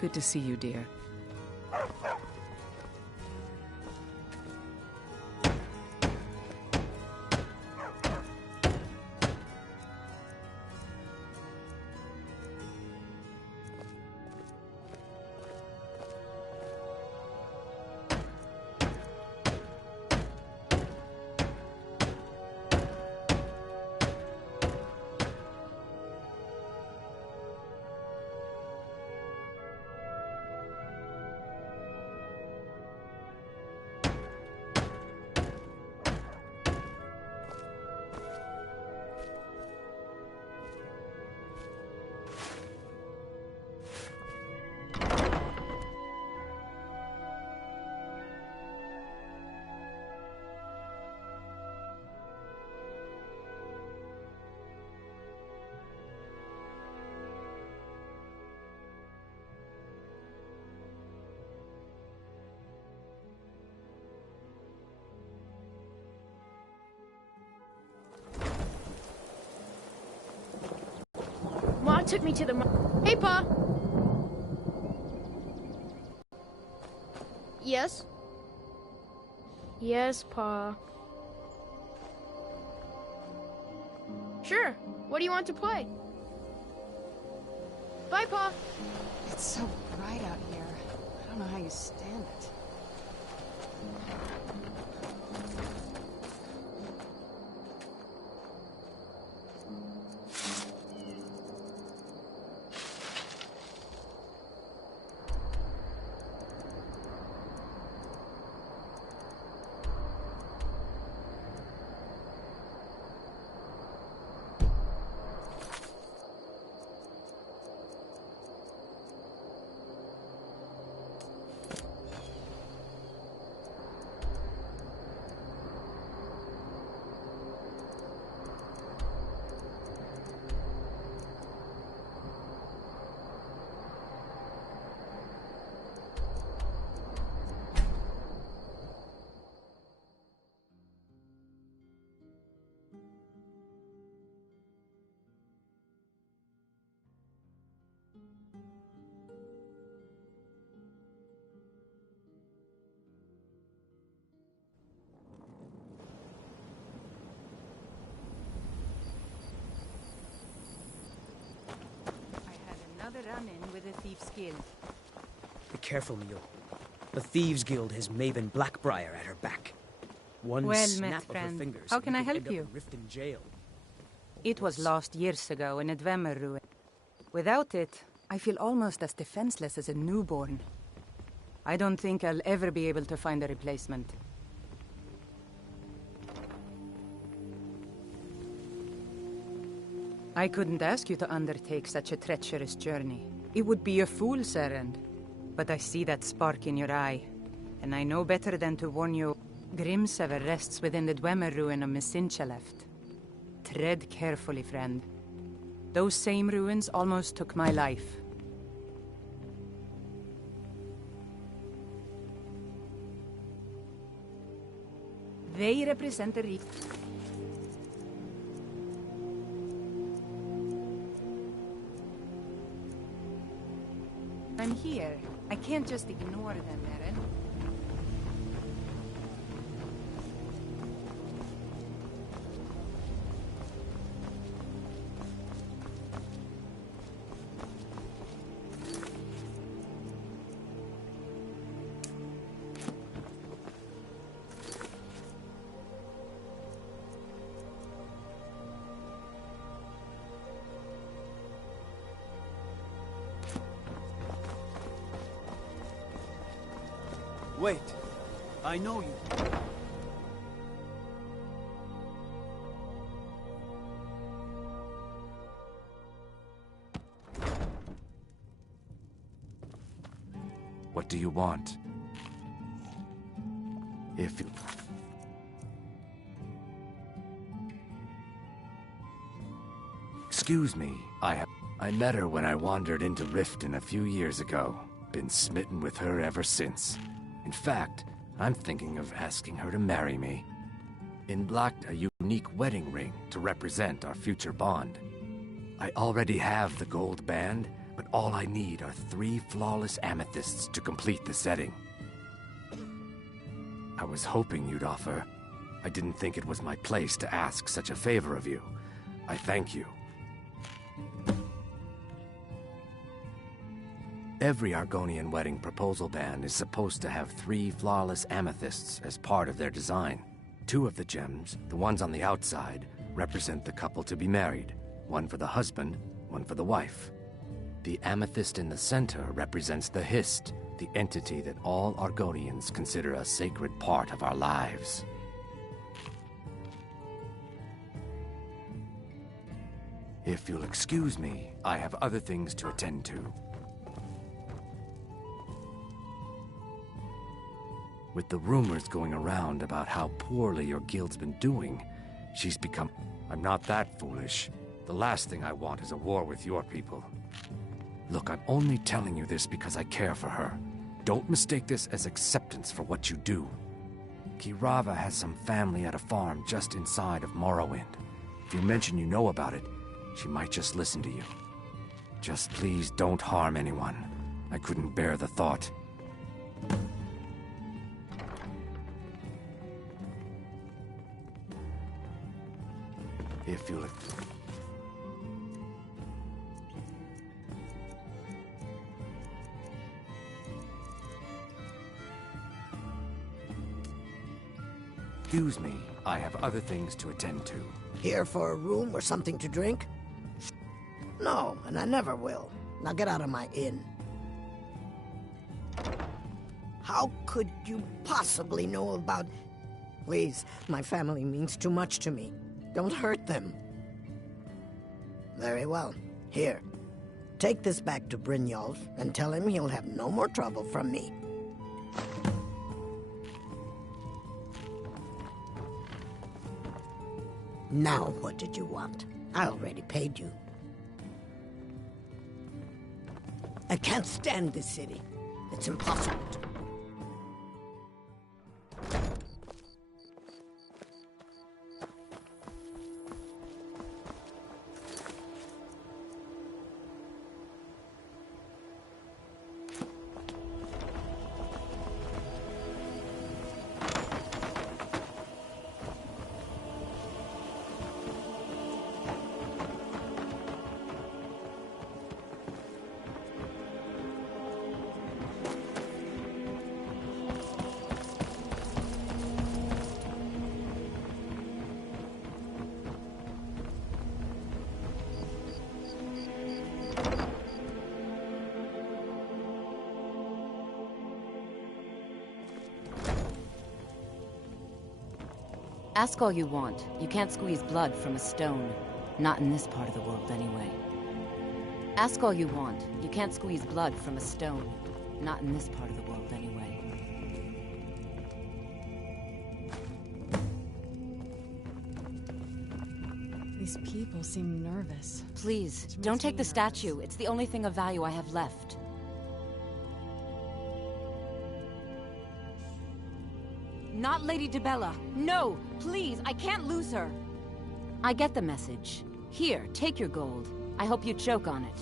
Good to see you, dear. Ma took me to the Hey, Pa! Yes? Yes, Pa. Sure. What do you want to play? Bye, Pa! It's so bright out here. I don't know how you stand it. Another run-in with the Thieves Guild. Be careful, Mule. The Thieves Guild has Maven Blackbriar at her back. One Well snap met, of her friend. fingers, How and can I could help end up you? in Riften jail. It was lost years ago in a Dwemer ruin. Without it, I feel almost as defenseless as a newborn. I don't think I'll ever be able to find a replacement. I couldn't ask you to undertake such a treacherous journey. It would be a fool's errand. But I see that spark in your eye, and I know better than to warn you. Grimsever rests within the Dwemer ruin of Misinchaleft. Tread carefully, friend. Those same ruins almost took my life. They represent a I'm here. I can't just ignore them, Eren. Wait, I know you. What do you want? If you... Excuse me, I met her when I wandered into Riften a few years ago. Been smitten with her ever since. In fact, I'm thinking of asking her to marry me. In black, a unique wedding ring to represent our future bond. I already have the gold band, but all I need are 3 flawless amethysts to complete the setting. I was hoping you'd offer. I didn't think it was my place to ask such a favor of you. I thank you. Every Argonian wedding proposal band is supposed to have 3 flawless amethysts as part of their design. 2 of the gems, the ones on the outside, represent the couple to be married. 1 for the husband, 1 for the wife. The amethyst in the center represents the Hist, the entity that all Argonians consider a sacred part of our lives. If you'll excuse me, I have other things to attend to. With the rumors going around about how poorly your guild's been doing, she's become... I'm not that foolish. The last thing I want is a war with your people. Look, I'm only telling you this because I care for her. Don't mistake this as acceptance for what you do. Kirava has some family at a farm just inside of Morrowind. If you mention you know about it, she might just listen to you. Just please don't harm anyone. I couldn't bear the thought. If you'll... Excuse me, I have other things to attend to. Here for a room or something to drink? No, and I never will. Now get out of my inn. How could you possibly know about... Please, my family means too much to me. Don't hurt them. Very well. Here. Take this back to Brynjolf and tell him he'll have no more trouble from me. Now what did you want? I already paid you. I can't stand this city. It's impossible to... Ask all you want. You can't squeeze blood from a stone. Not in this part of the world, anyway. Ask all you want. You can't squeeze blood from a stone. Not in this part of the world, anyway. These people seem nervous. Please, don't take the statue. It's the only thing of value I have left. Not Lady Dibella. No! Please, I can't lose her! I get the message. Here, take your gold. I hope you choke on it.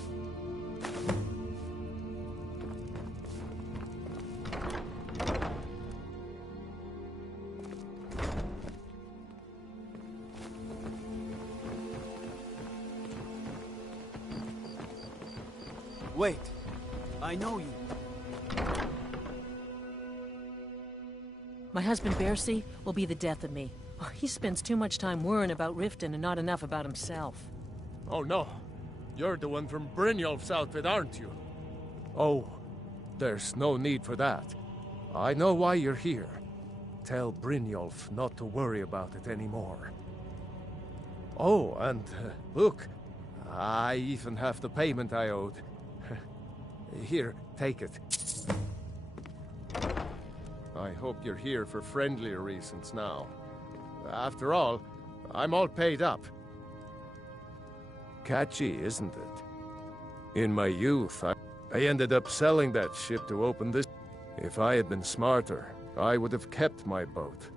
Wait, I know you. My husband Bercy will be the death of me. Oh, he spends too much time worrying about Riften and not enough about himself. Oh no, you're the one from Brynjolf's outfit, aren't you? Oh, there's no need for that. I know why you're here. Tell Brynjolf not to worry about it anymore. Oh, and look, I even have the payment I owed. Here, take it. I hope you're here for friendlier reasons now. After all, I'm all paid up. Catchy, isn't it? In my youth, I ended up selling that ship to open this. If I had been smarter, I would have kept my boat.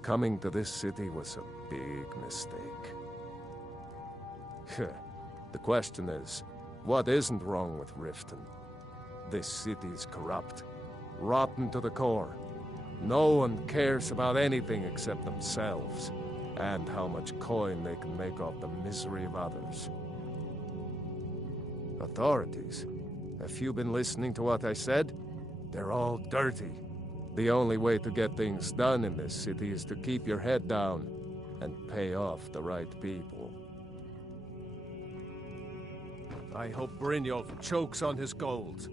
Coming to this city was a big mistake. The question is, what isn't wrong with Riften? This city's corrupt, rotten to the core. No one cares about anything except themselves, and how much coin they can make off the misery of others. Authorities, have you been listening to what I said? They're all dirty. The only way to get things done in this city is to keep your head down and pay off the right people. I hope Brynjolf chokes on his gold.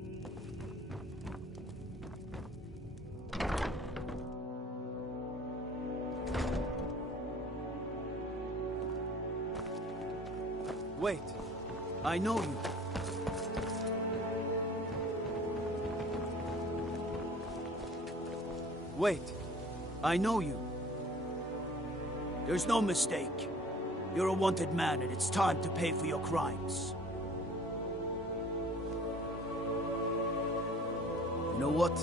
Wait. I know you. Wait. I know you. There's no mistake. You're a wanted man, and it's time to pay for your crimes. You know what?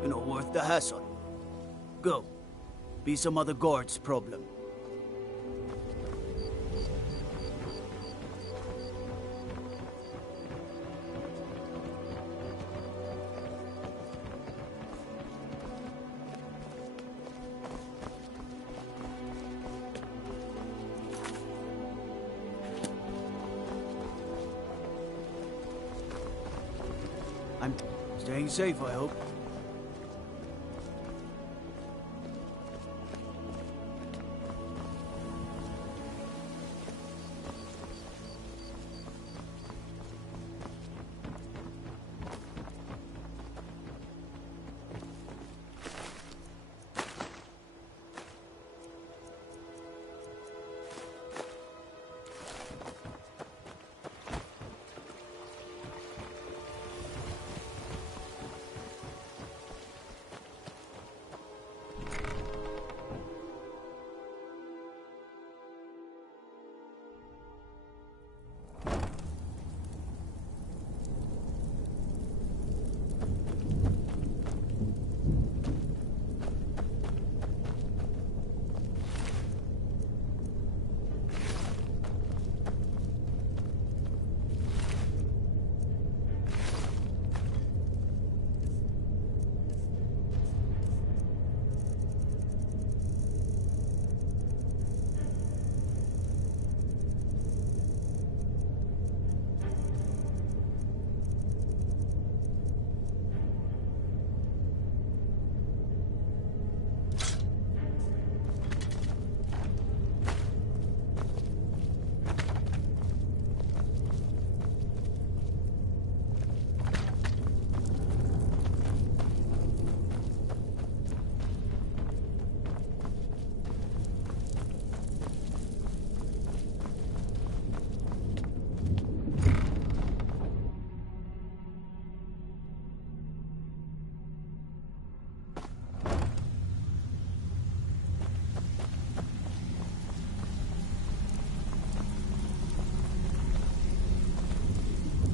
You're not worth the hassle. Go. Be some other guard's problem. I'm staying safe, I hope.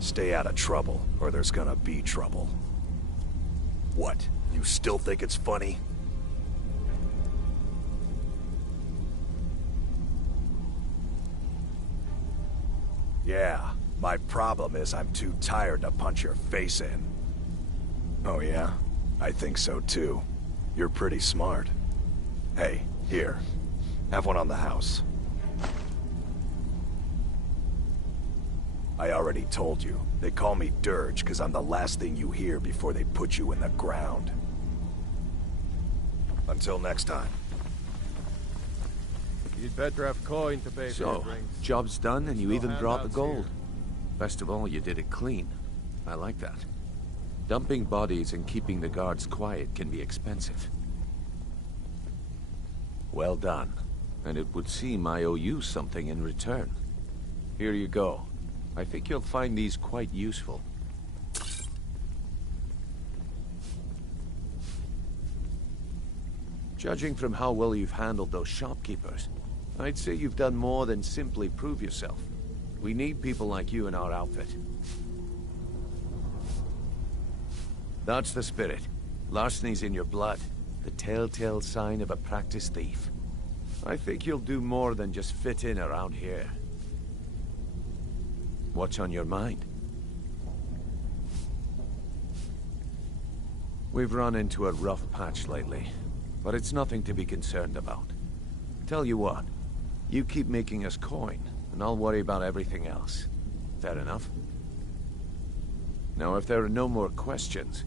Stay out of trouble, or there's gonna be trouble. What? You still think it's funny? Yeah, my problem is I'm too tired to punch your face in. Oh yeah? I think so too. You're pretty smart. Hey, here. Have one on the house. I already told you. They call me Dirge because I'm the last thing you hear before they put you in the ground. Until next time. You'd better have coin to pay for your So, drinks. job's done and you No even brought the handouts gold. here. Best of all, you did it clean. I like that. Dumping bodies and keeping the guards quiet can be expensive. Well done. And it would seem I owe you something in return. Here you go. I think you'll find these quite useful. Judging from how well you've handled those shopkeepers, I'd say you've done more than simply prove yourself. We need people like you in our outfit. That's the spirit. Larceny's in your blood. The telltale sign of a practiced thief. I think you'll do more than just fit in around here. What's on your mind? We've run into a rough patch lately, but it's nothing to be concerned about. Tell you what, you keep making us coin, and I'll worry about everything else. Fair enough? Now, if there are no more questions,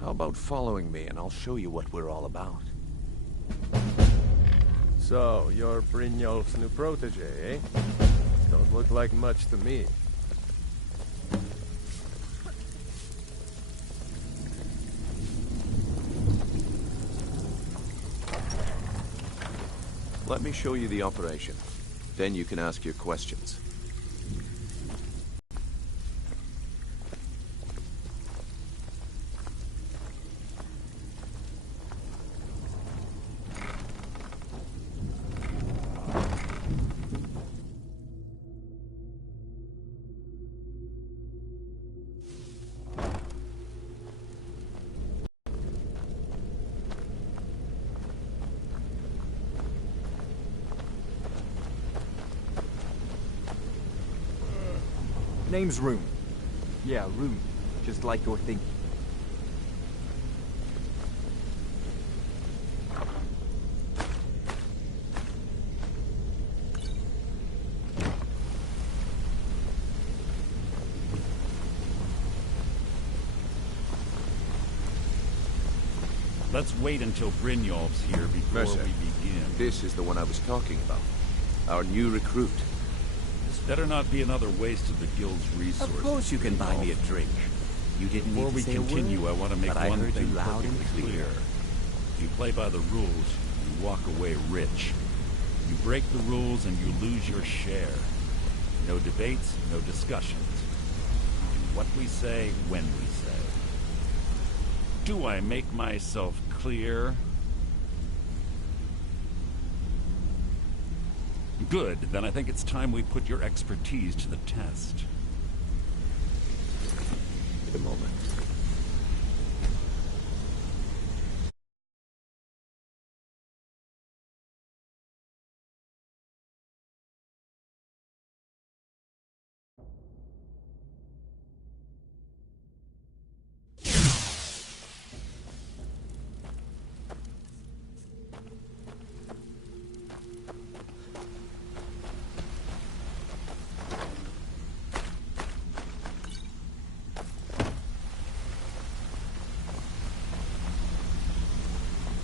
how about following me and I'll show you what we're all about? So, you're Brynjolf's new protege, eh? Don't look like much to me. Let me show you the operation. Then you can ask your questions. Name's Rune. Yeah, Rune. Just like you're thinking. Let's wait until Brynjolf's here before Mercer, we begin. This is the one I was talking about. Our new recruit. This better not be another waste of the guild's resources. Of course you can buy me a drink. You didn't Before need we to say continue, a word, I want to make but I one heard thing you loud and perfectly clear. If you play by the rules, you walk away rich. You break the rules and you lose your share. No debates, no discussions. Do what we say, when we say. Do I make myself clear? Good, then I think it's time we put your expertise to the test. Wait a moment.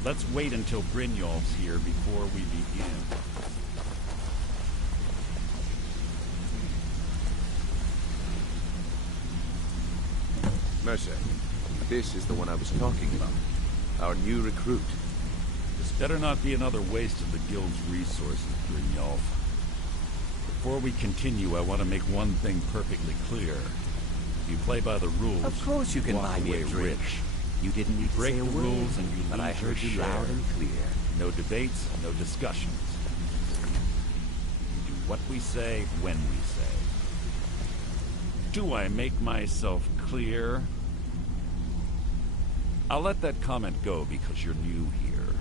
Let's wait until Brynjolf's here before we begin. Mercer, this is the one I was talking about. Our new recruit. This better not be another waste of the guild's resources, Brynjolf. Before we continue, I want to make one thing perfectly clear. If you play by the rules, Of course you can walk buy me a away drink. rich. You didn't need to Break say the a word, rules and you but lose I heard your you share. loud and clear. No debates, no discussions. You do what we say, when we say. Do I make myself clear? I'll let that comment go because you're new here.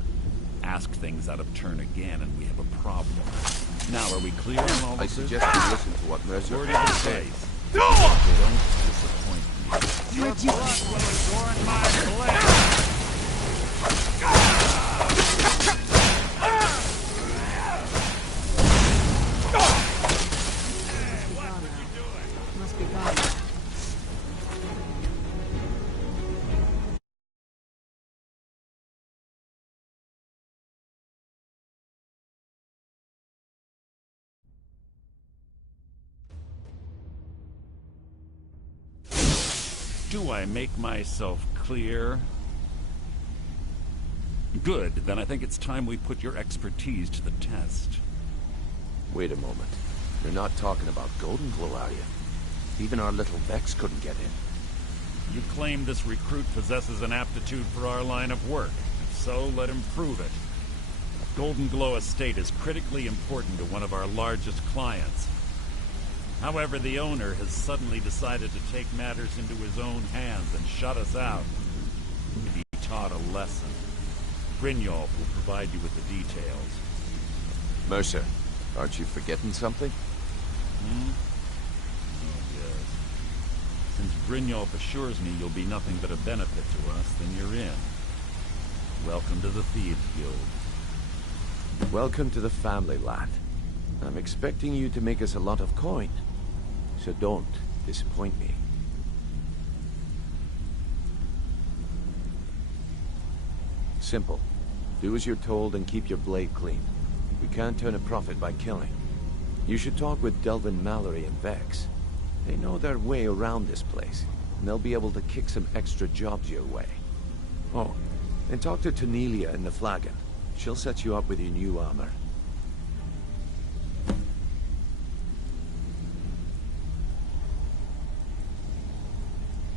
Ask things out of turn again and we have a problem. Now, are we clear on all of this? I suggest you listen to what Mercer Word has of to say. advice. Don't disappoint me. Your blood will adorn my blade! Must be gone. Do I make myself clear? Good, then I think it's time we put your expertise to the test. Wait a moment. You're not talking about Golden Glow, are you? Even our little Vex couldn't get in. You claim this recruit possesses an aptitude for our line of work. If so, let him prove it. Golden Glow Estate is critically important to one of our largest clients. However, the owner has suddenly decided to take matters into his own hands and shut us out. He taught a lesson. Brynjolf will provide you with the details. Mercer, aren't you forgetting something? Hmm? Oh, yes. Since Brynjolf assures me you'll be nothing but a benefit to us, then you're in. Welcome to the Thieves Guild. Welcome to the family, lad. I'm expecting you to make us a lot of coin. So don't disappoint me. Simple. Do as you're told and keep your blade clean. We can't turn a profit by killing. You should talk with Delvin Mallory and Vex. They know their way around this place, and they'll be able to kick some extra jobs your way. Oh, and talk to Tanelia in the Flagon. She'll set you up with your new armor.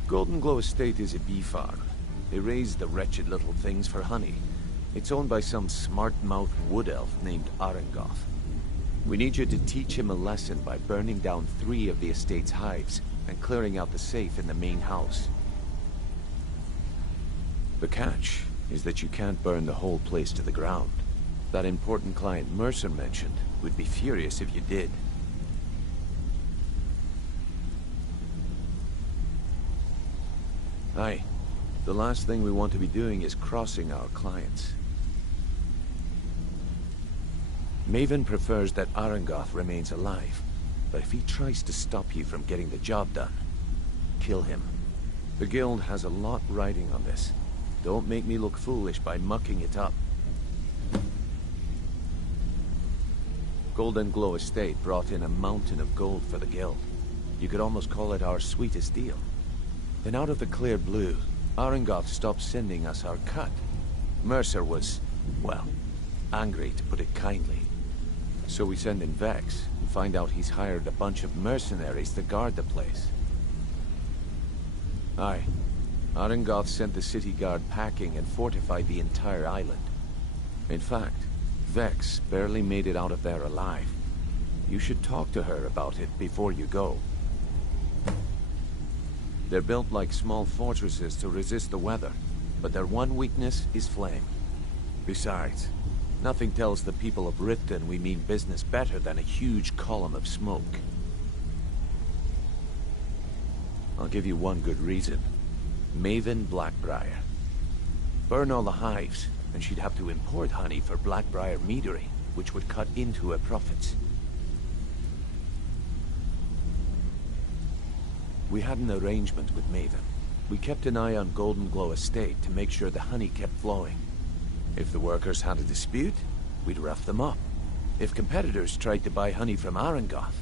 Golden Glow Estate is a bee farm. They raise the wretched little things for honey. It's owned by some smart-mouthed wood elf named Arengoth. We need you to teach him a lesson by burning down 3 of the estate's hives and clearing out the safe in the main house. The catch is that you can't burn the whole place to the ground. That important client Mercer mentioned would be furious if you did. Aye. The last thing we want to be doing is crossing our clients. Maven prefers that Arengoth remains alive, but if he tries to stop you from getting the job done, kill him. The guild has a lot riding on this. Don't make me look foolish by mucking it up. Golden Glow Estate brought in a mountain of gold for the guild. You could almost call it our sweetest deal. Then out of the clear blue, Arengoth stopped sending us our cut. Mercer was, well, angry to put it kindly. So we send in Vex and find out he's hired a bunch of mercenaries to guard the place. Aye. Arengoth sent the city guard packing and fortified the entire island. In fact, Vex barely made it out of there alive. You should talk to her about it before you go. They're built like small fortresses to resist the weather, but their one weakness is flame. Besides, nothing tells the people of Riften we mean business better than a huge column of smoke. I'll give you one good reason. Maven Blackbriar. Burn all the hives, and she'd have to import honey for Blackbriar metering, which would cut into her profits. We had an arrangement with Maven. We kept an eye on Golden Glow Estate to make sure the honey kept flowing. If the workers had a dispute, we'd rough them up. If competitors tried to buy honey from Arengoth,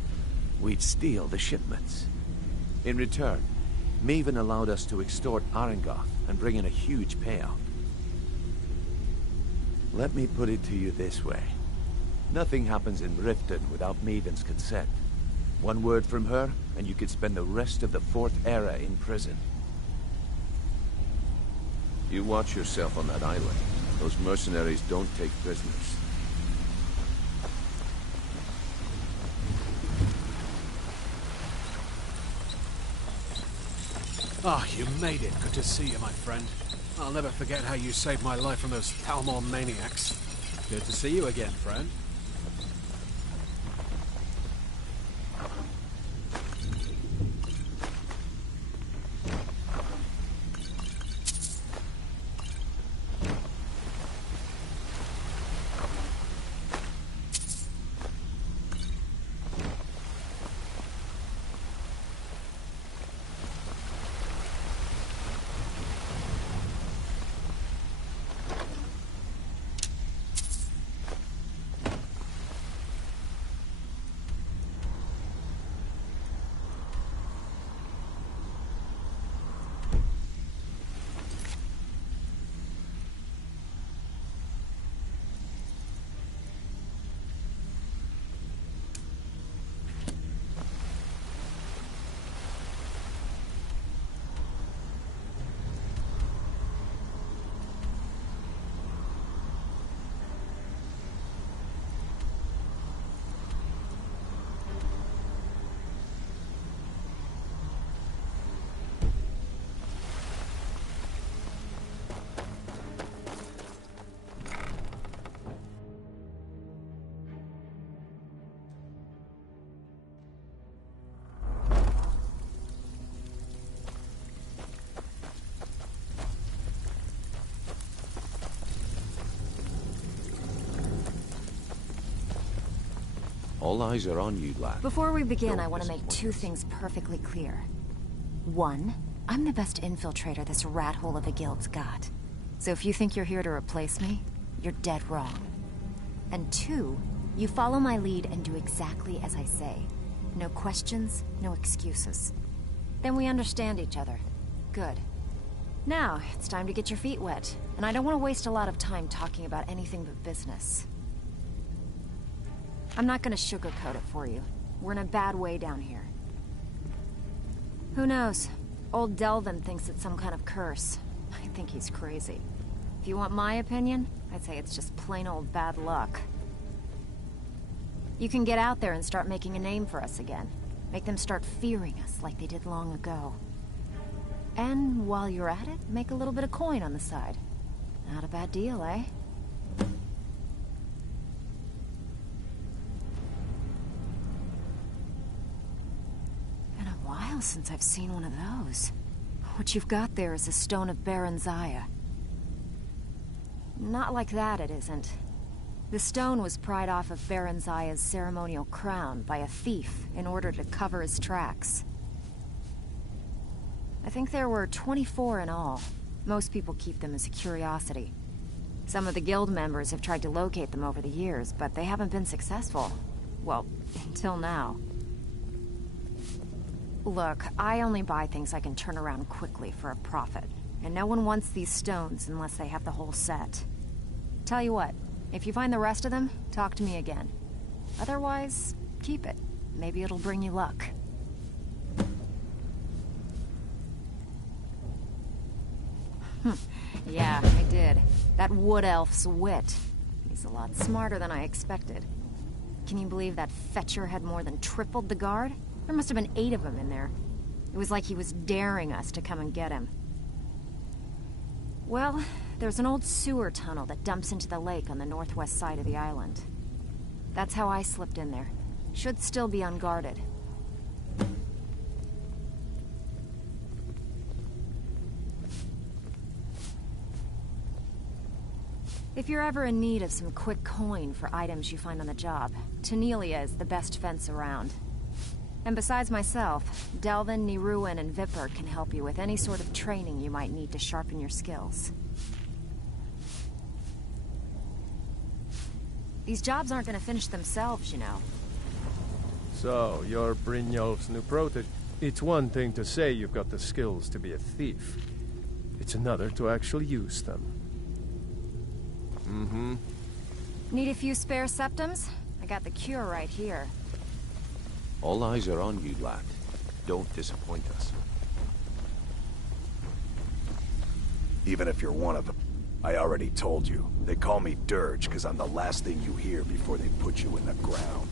we'd steal the shipments. In return, Maven allowed us to extort Arengoth and bring in a huge payout. Let me put it to you this way. Nothing happens in Riften without Maven's consent. One word from her, and you could spend the rest of the 4th era in prison. You watch yourself on that island. Those mercenaries don't take prisoners. Ah, you made it. Good to see you, my friend. I'll never forget how you saved my life from those Talmor maniacs. Good to see you again, friend. All eyes are on you, lad. Before we begin, I want to make two things perfectly clear. One, I'm the best infiltrator this rat hole of a guild's got. So if you think you're here to replace me, you're dead wrong. And two, you follow my lead and do exactly as I say. No questions, no excuses. Then we understand each other. Good. Now, it's time to get your feet wet, and I don't want to waste a lot of time talking about anything but business. I'm not gonna sugarcoat it for you. We're in a bad way down here. Who knows? Old Delvin thinks it's some kind of curse. I think he's crazy. If you want my opinion, I'd say it's just plain old bad luck. You can get out there and start making a name for us again. Make them start fearing us like they did long ago. And while you're at it, make a little bit of coin on the side. Not a bad deal, eh? Been a while since I've seen one of those. What you've got there is a stone of Baron Zaya. Not like that, it isn't. The stone was pried off of Baron Zaya's ceremonial crown by a thief in order to cover his tracks. I think there were 24 in all. Most people keep them as a curiosity. Some of the guild members have tried to locate them over the years, but they haven't been successful. Well, until now. Look, I only buy things I can turn around quickly for a profit. And no one wants these stones unless they have the whole set. Tell you what, if you find the rest of them, talk to me again. Otherwise, keep it. Maybe it'll bring you luck. Yeah, I did. That wood elf's wit. He's a lot smarter than I expected. Can you believe that fetcher had more than tripled the guard? There must have been 8 of them in there. It was like he was daring us to come and get him. Well, there's an old sewer tunnel that dumps into the lake on the northwest side of the island. That's how I slipped in there. Should still be unguarded. If you're ever in need of some quick coin for items you find on the job, Tanelia is the best fence around. And besides myself, Delvin, Niruin, and Vipper can help you with any sort of training you might need to sharpen your skills. These jobs aren't gonna finish themselves, you know. So, you're Brynjolf's new protege. It's one thing to say you've got the skills to be a thief. It's another to actually use them. Mm-hmm. Need a few spare septums? I got the cure right here. All eyes are on you, lad. Don't disappoint us. Even if you're one of them. I already told you. They call me Dirge because I'm the last thing you hear before they put you in the ground.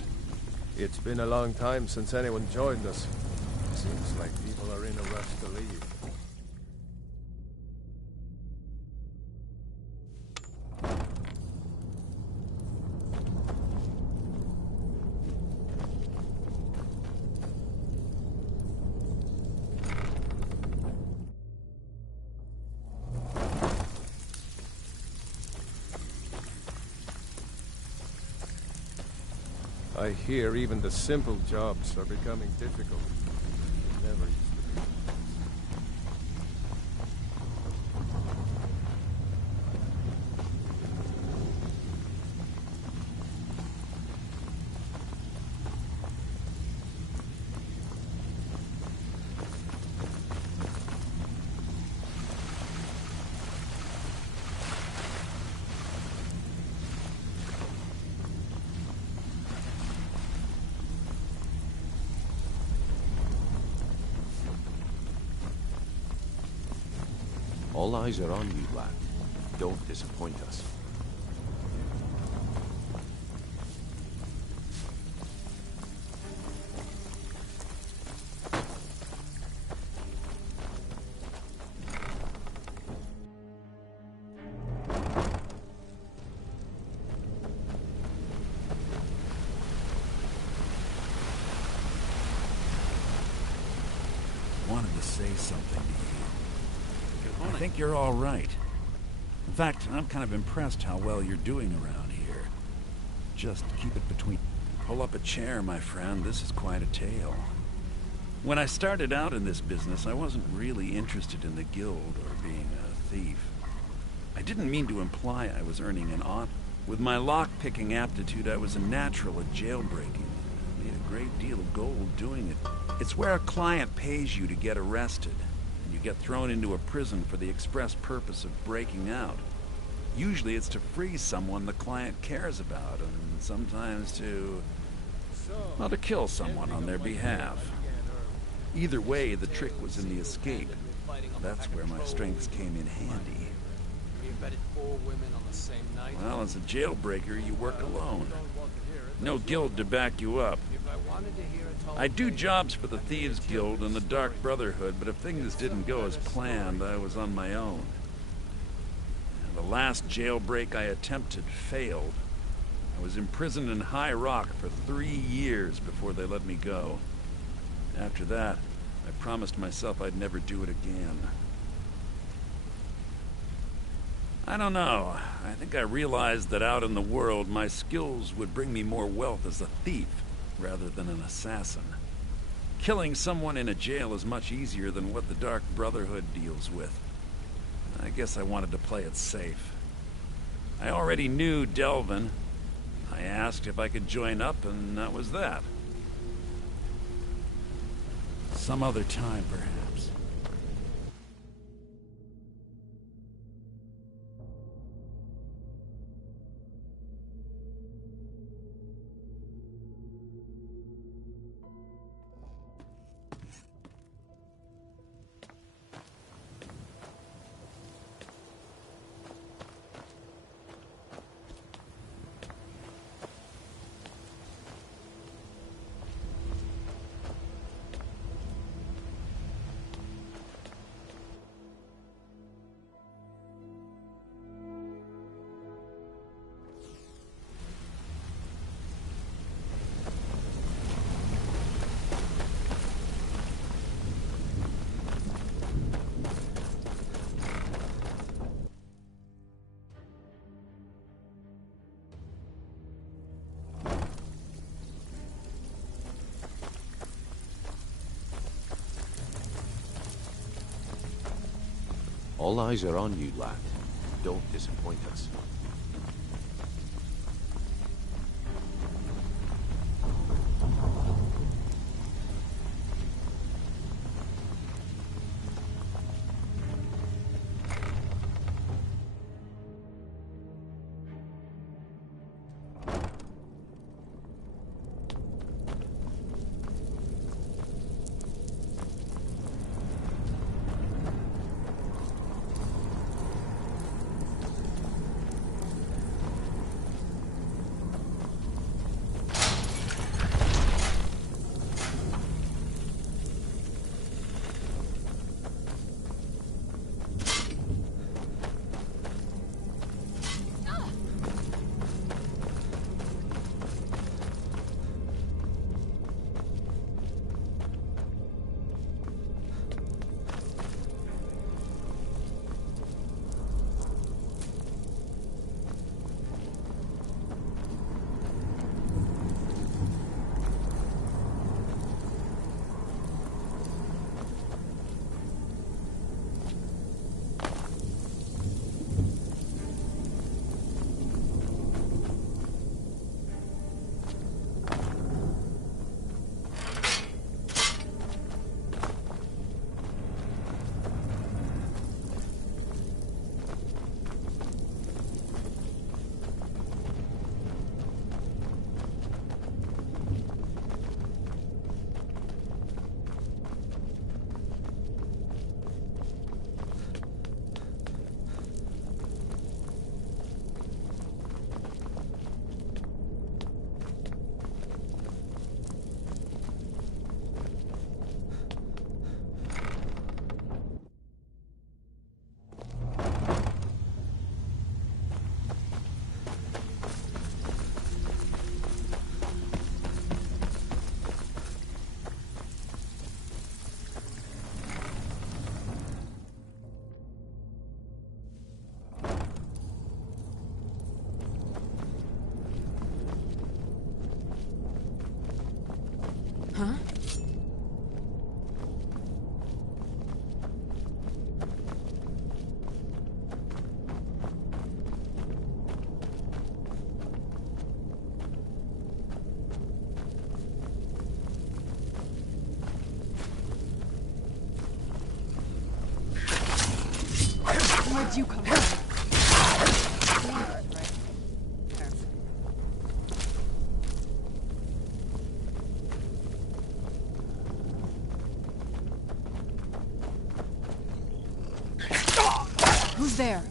It's been a long time since anyone joined us. Seems like people are in a rush to leave. I hear even the simple jobs are becoming difficult. It never used to be. All eyes are on you, lad. Don't disappoint us. Wanted to say something to you. I think you're all right. In fact, I'm kind of impressed how well you're doing around here. Just keep it between... Pull up a chair, my friend. This is quite a tale. When I started out in this business, I wasn't really interested in the guild or being a thief. I didn't mean to imply I was earning an honor. With my lock-picking aptitude, I was a natural at jailbreaking. I made a great deal of gold doing it. It's where a client pays you to get arrested, and you get thrown into a prison for the express purpose of breaking out. Usually it's to free someone the client cares about, and sometimes to kill someone on their behalf. Either way, the trick was in the escape. That's where my strengths came in handy. Well, as a jailbreaker, you work alone. No guild to back you up. I do jobs for the Thieves Guild and the Dark Brotherhood, but if things didn't go as planned, I was on my own. And the last jailbreak I attempted failed. I was imprisoned in High Rock for 3 years before they let me go. After that, I promised myself I'd never do it again. I don't know. I think I realized that out in the world, my skills would bring me more wealth as a thief rather than an assassin. Killing someone in a jail is much easier than what the Dark Brotherhood deals with. I guess I wanted to play it safe. I already knew Delvin. I asked if I could join up, and that was that. Some other time, perhaps. All eyes are on you, lad. Don't disappoint us. you come from? Right. Perfect. Who's there?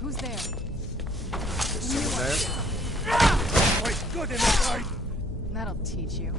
Who's there? Is someone there? Wait, good in the fight! That'll teach you.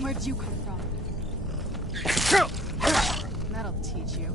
Where'd you come from? That'll teach you.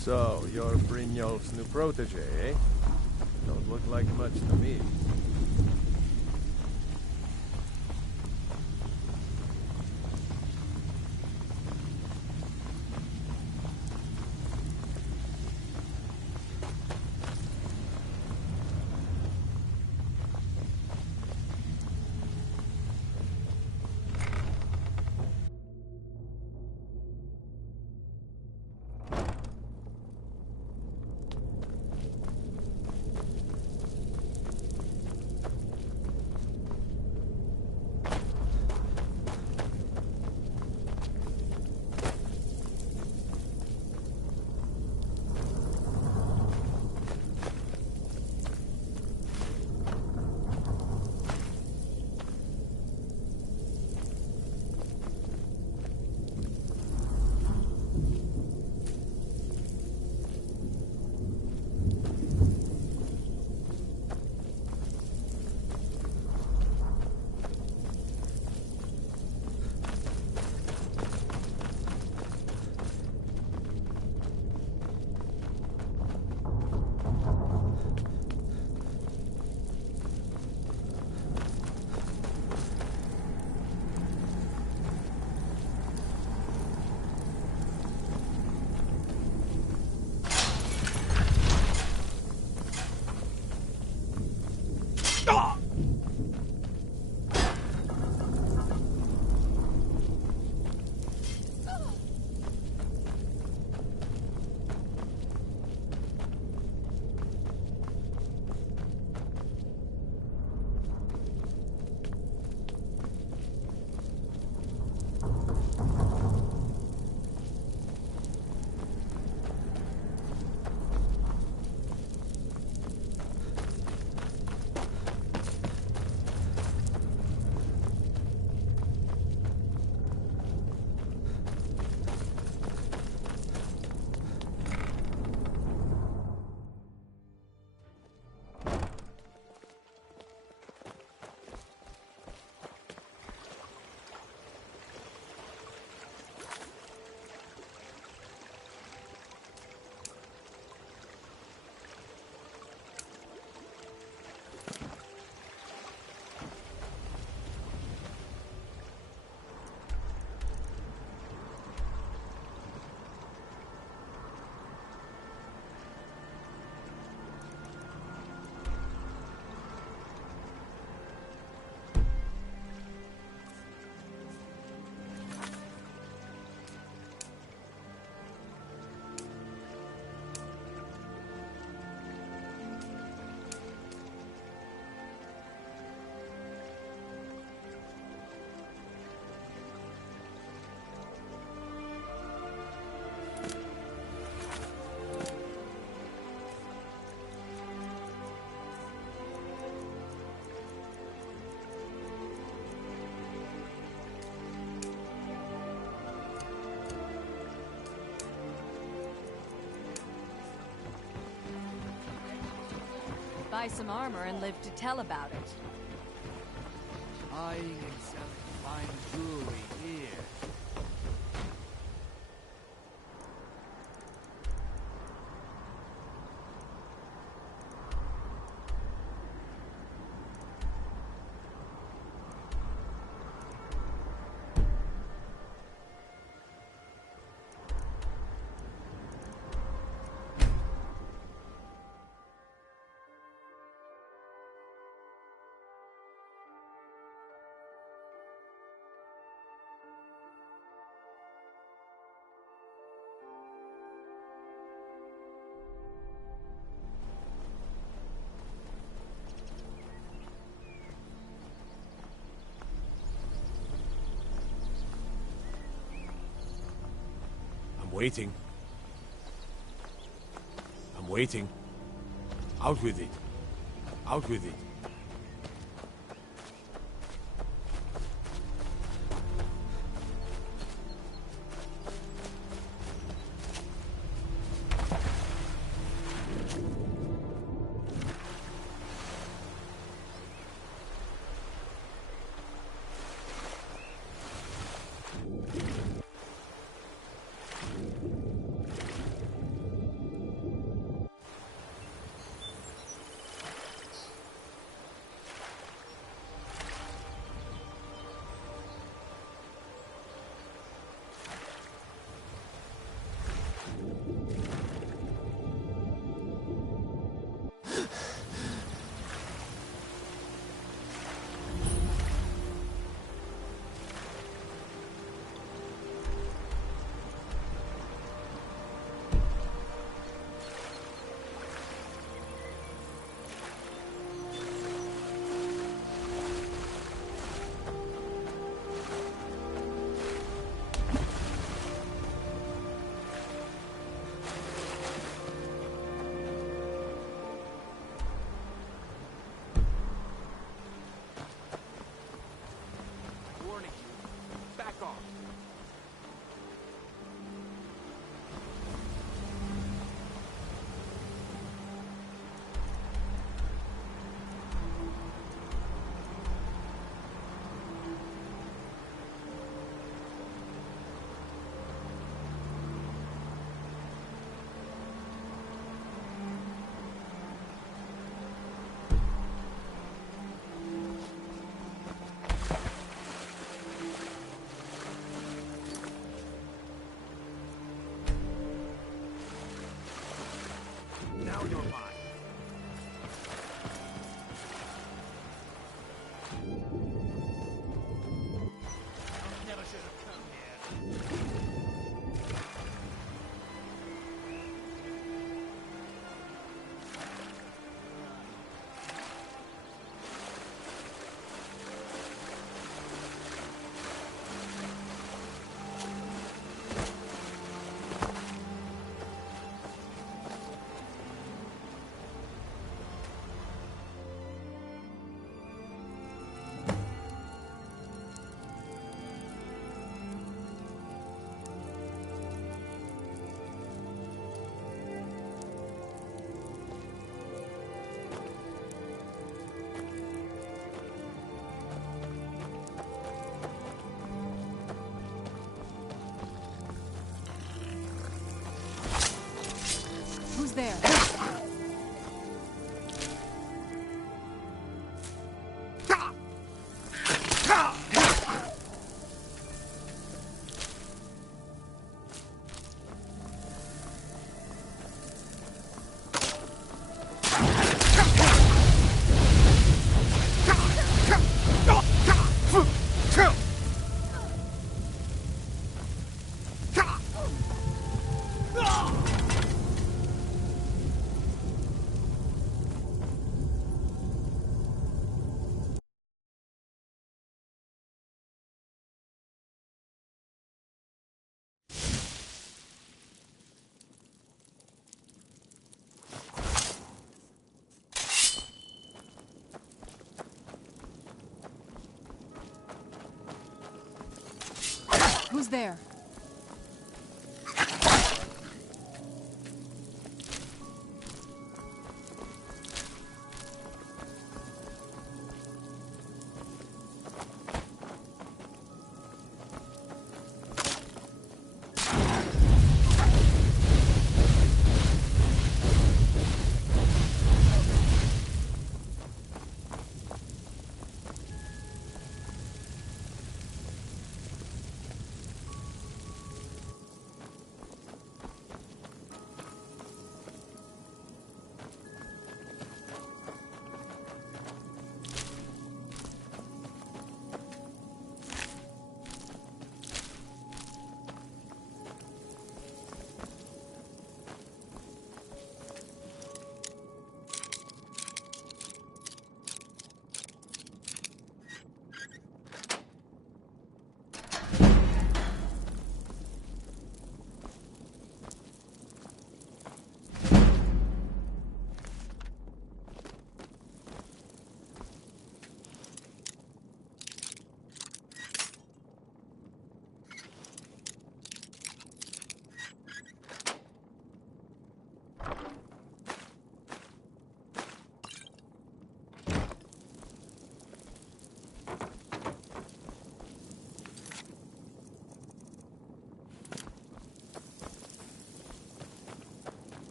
So, you're Brynjolf's new protege, eh? Don't look like much to me. buy some armor and live to tell about it. Buying and selling fine jewelry here. Waiting. I'm waiting. Out with it. Out with it. Now you're mine. Never should have come here. Who's there? Who's there?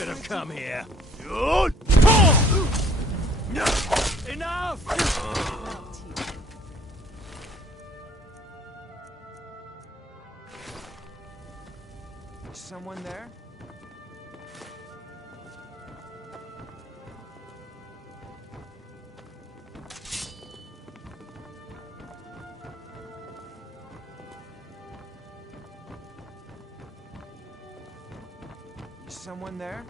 should have come here. Enough! Is someone there? Is someone there?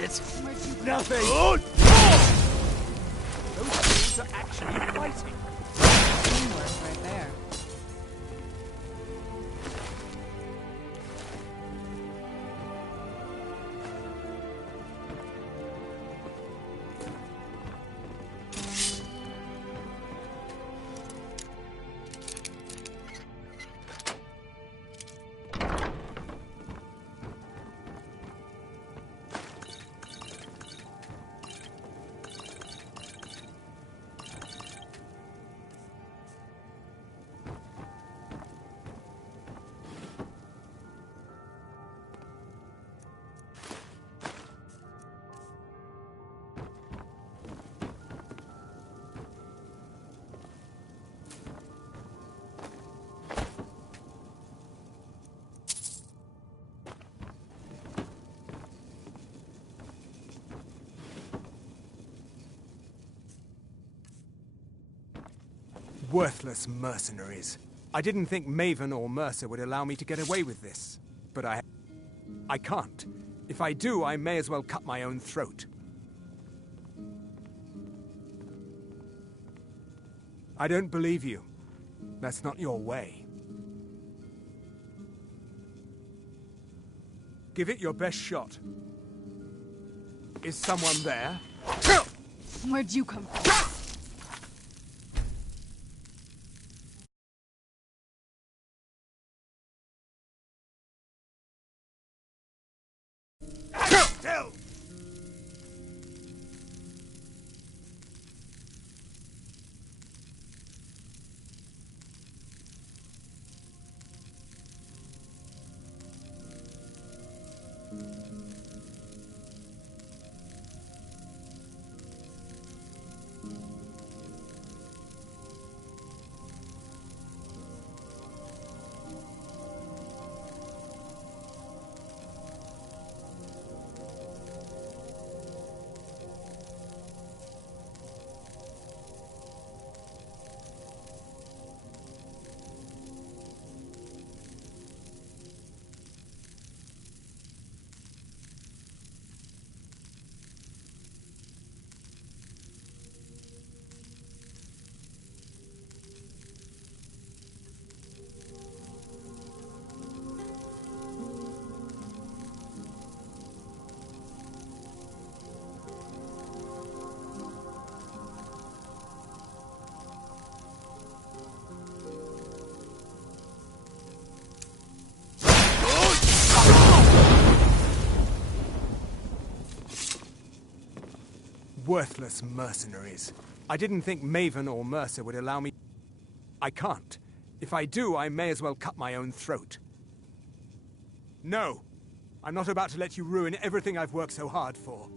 It's nothing. Those things are actually fighting. Teamwork right there. Worthless mercenaries. I didn't think Maven or Mercer would allow me to get away with this. But I can't. If I do, I may as well cut my own throat. I don't believe you. That's not your way. Give it your best shot. Is someone there? Where'd you come from? Worthless mercenaries. I didn't think Maven or Mercer would allow me. I can't. If I do, I may as well cut my own throat. No! I'm not about to let you ruin everything I've worked so hard for.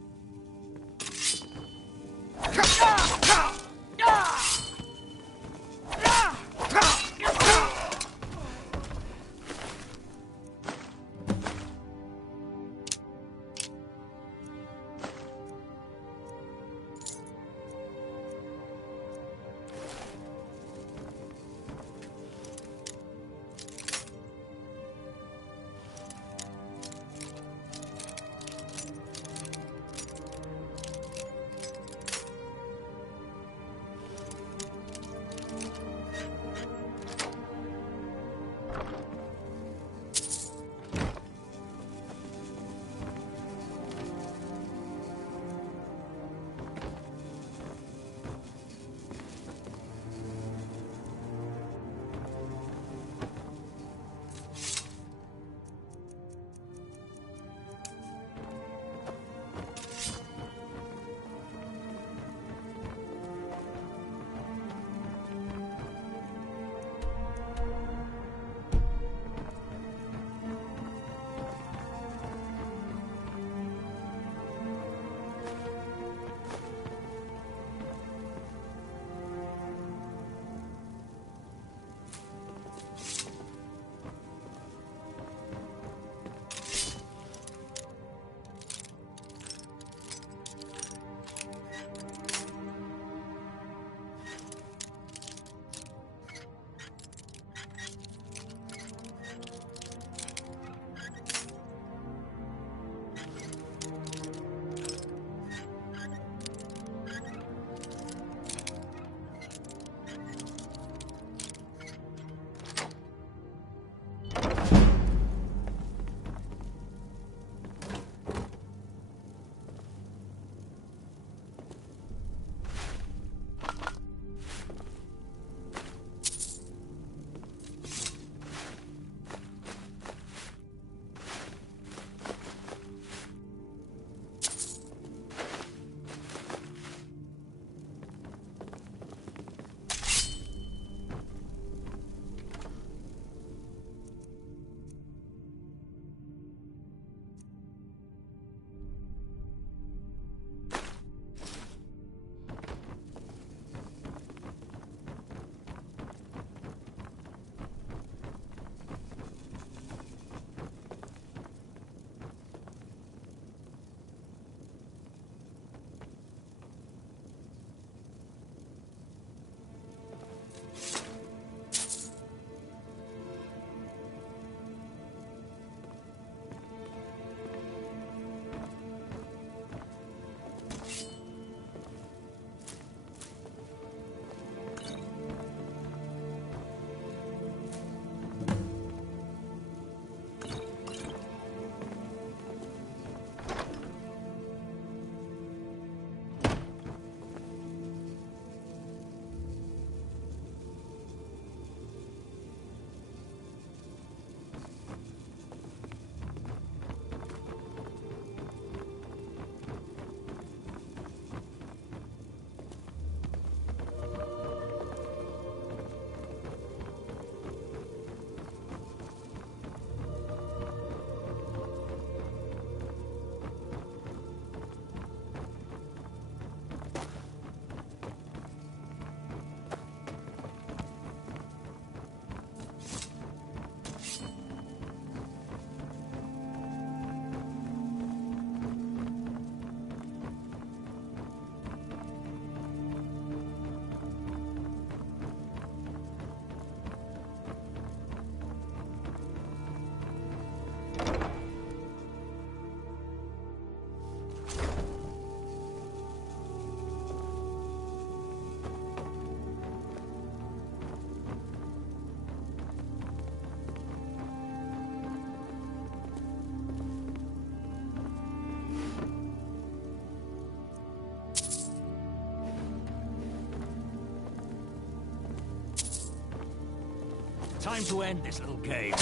Time to end this little game.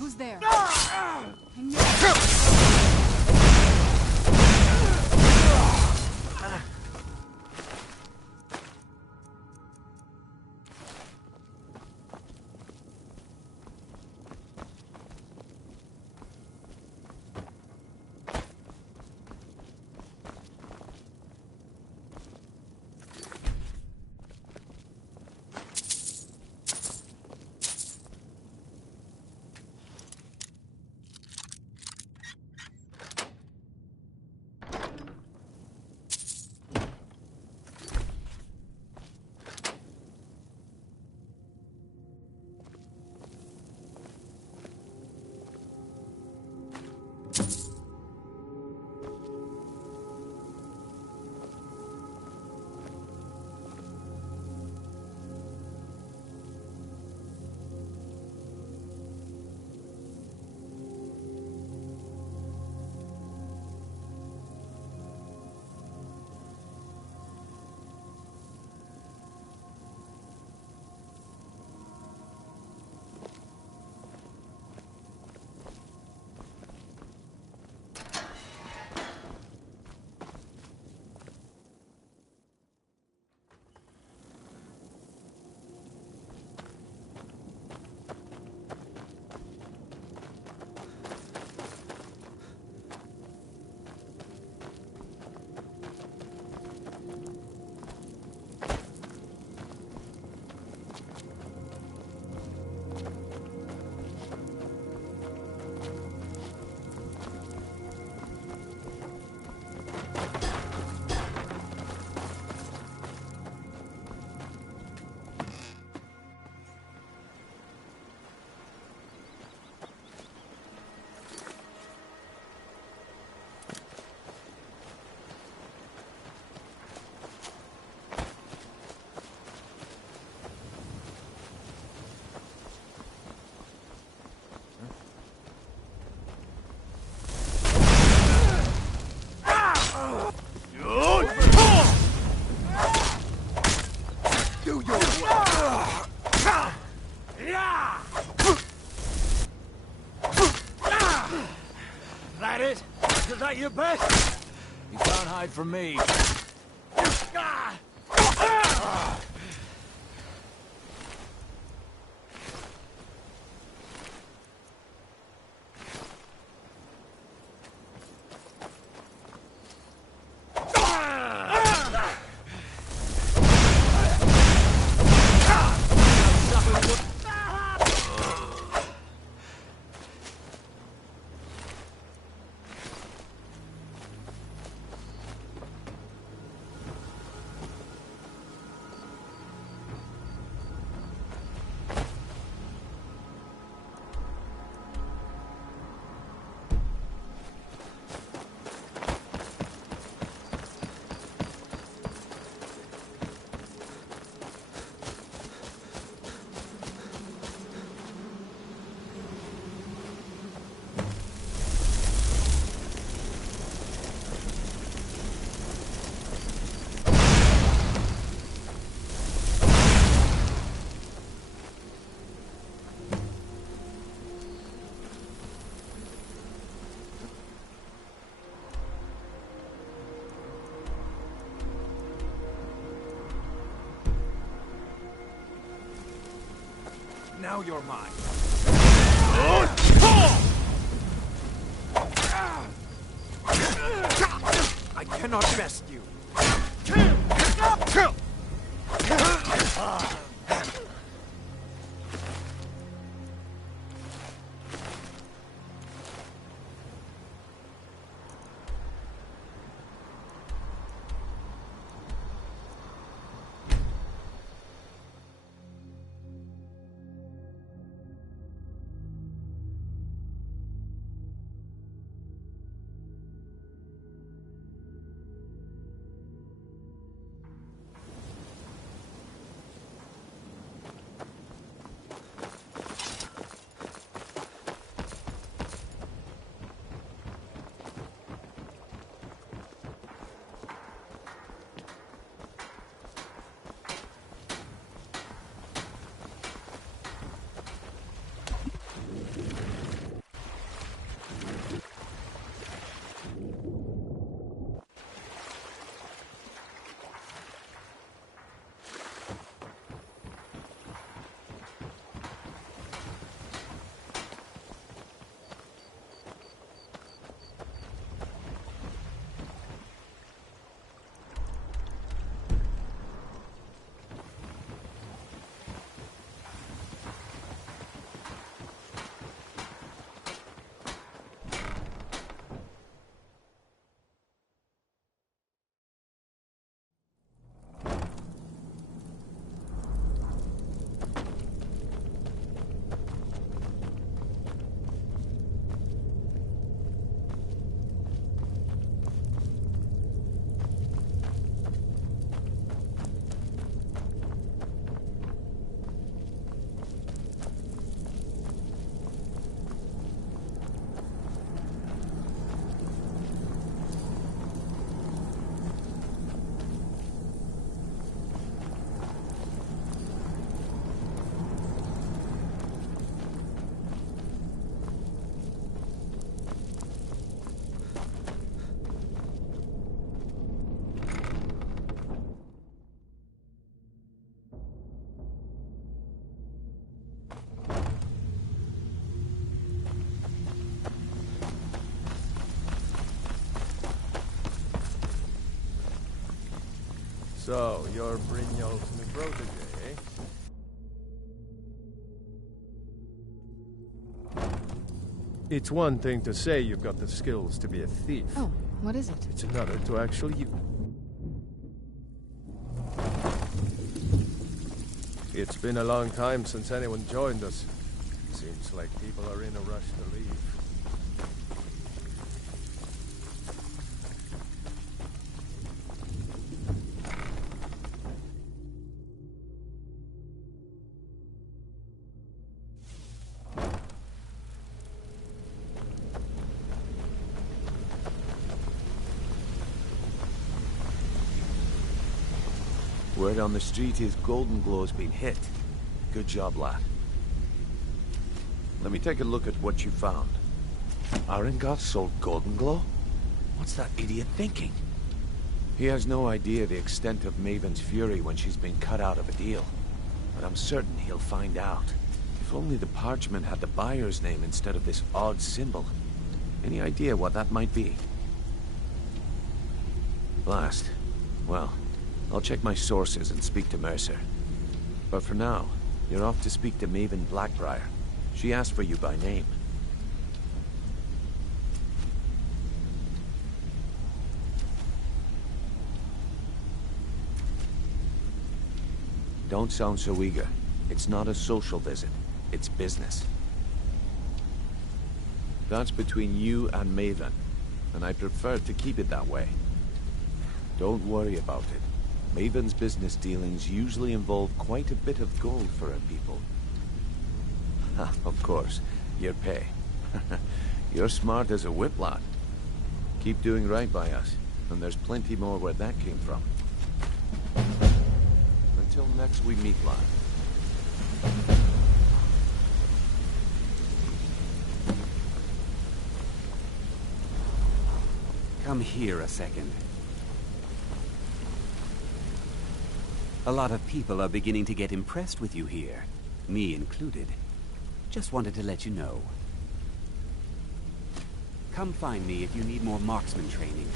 Who's there? Ah! I knew it. That it? Is that your best? You can't hide from me. Now you're mine. I cannot best you. So, you're Brynjolf's new protege, eh? It's one thing to say you've got the skills to be a thief. Oh, what is it? It's another to actually use. It's been a long time since anyone joined us. Seems like people are in a rush to leave. Word on the street is Golden Glow's been hit. Good job, lad. Let me take a look at what you found. Arengoth sold Golden Glow? What's that idiot thinking? He has no idea the extent of Maven's fury when she's been cut out of a deal. But I'm certain he'll find out. If only the parchment had the buyer's name instead of this odd symbol. Any idea what that might be? Blast. Well, I'll check my sources and speak to Mercer. But for now, you're off to speak to Maven Blackbriar. She asked for you by name. Don't sound so eager. It's not a social visit. It's business. That's between you and Maven, and I prefer to keep it that way. Don't worry about it. Maven's business dealings usually involve quite a bit of gold for her people. Of course, your pay. You're smart as a whip, lad. Keep doing right by us, and there's plenty more where that came from. Until next we meet, lad. Come here a second. A lot of people are beginning to get impressed with you here, me included. Just wanted to let you know. Come find me if you need more marksman training.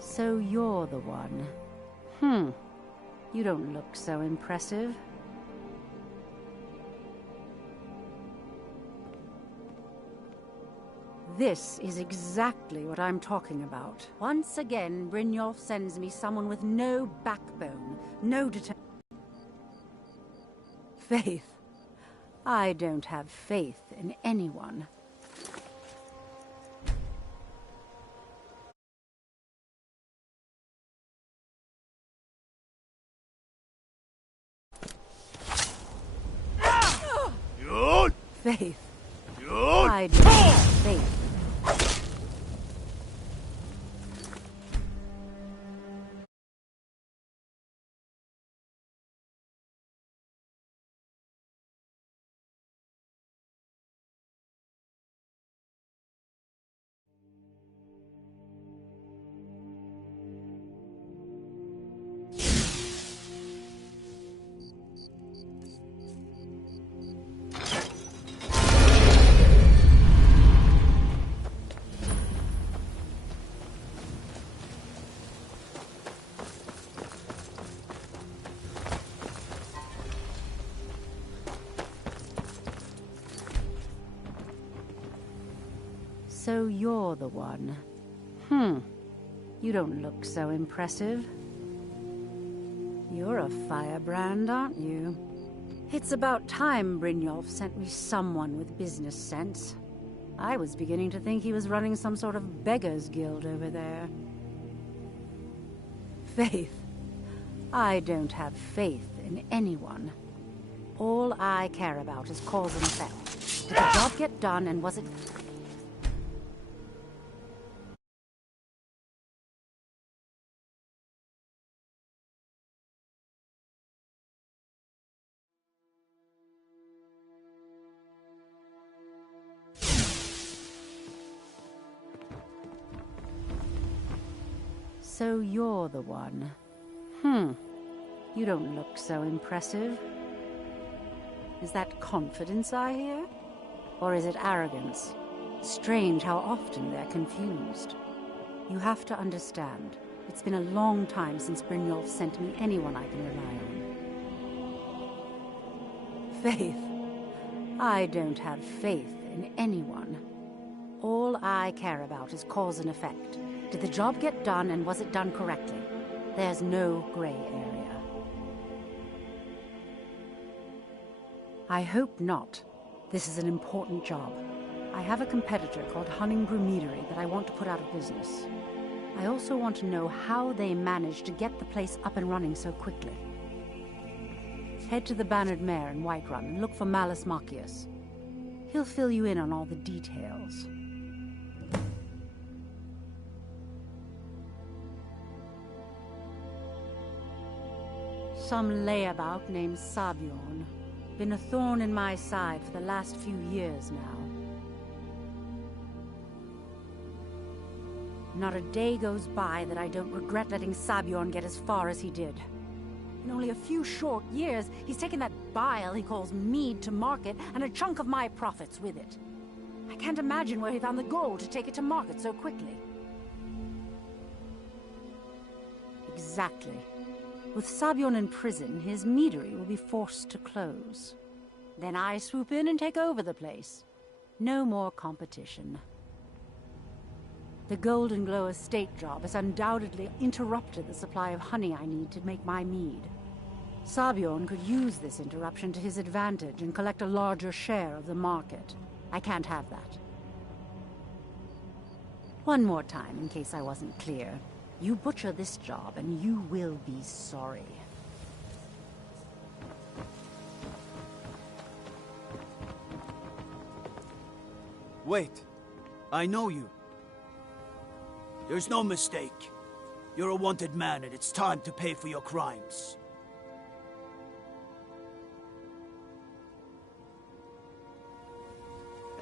So you're the one. You don't look so impressive. This is exactly what I'm talking about. Once again, Brynjolf sends me someone with no backbone, no faith. I don't have faith in anyone. Faith. I don't have faith. So you're the one. You don't look so impressive. You're a firebrand, aren't you? It's about time Brynjolf sent me someone with business sense. I was beginning to think he was running some sort of beggars guild over there. Faith. I don't have faith in anyone. All I care about is cause and effect. Did the job get done, and was it... So you're the one. You don't look so impressive. Is that confidence I hear? Or is it arrogance? Strange how often they're confused. You have to understand, it's been a long time since Brynjolf sent me anyone I can rely on. Faith. I don't have faith in anyone. All I care about is cause and effect. Did the job get done, and was it done correctly? There's no gray area. I hope not. This is an important job. I have a competitor called Hunningbrew Meadery that I want to put out of business. I also want to know how they managed to get the place up and running so quickly. Head to the Bannered Mare in Whiterun and look for Malus Machius. He'll fill you in on all the details. Some layabout named Sabjorn. Been a thorn in my side for the last few years now. Not a day goes by that I don't regret letting Sabjorn get as far as he did. In only a few short years, he's taken that bile he calls mead to market, and a chunk of my profits with it. I can't imagine where he found the gold to take it to market so quickly. Exactly. With Sabjorn in prison, his meadery will be forced to close. Then I swoop in and take over the place. No more competition. The Golden Glow estate job has undoubtedly interrupted the supply of honey I need to make my mead. Sabjorn could use this interruption to his advantage and collect a larger share of the market. I can't have that. One more time, in case I wasn't clear. You butcher this job, and you will be sorry. Wait. I know you. There's no mistake. You're a wanted man, and it's time to pay for your crimes.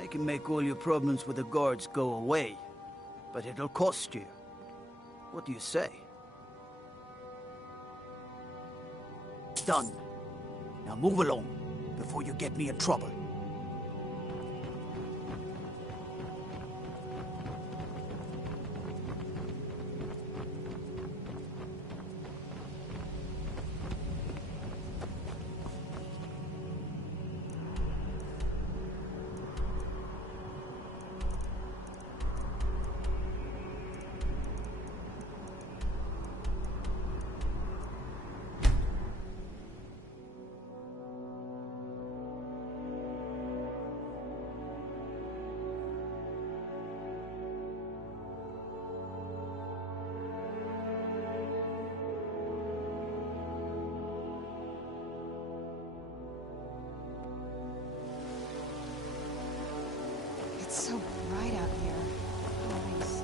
I can make all your problems with the guards go away, but it'll cost you. What do you say? Done. Now move along, before you get me in trouble. It's so bright out here. Nice.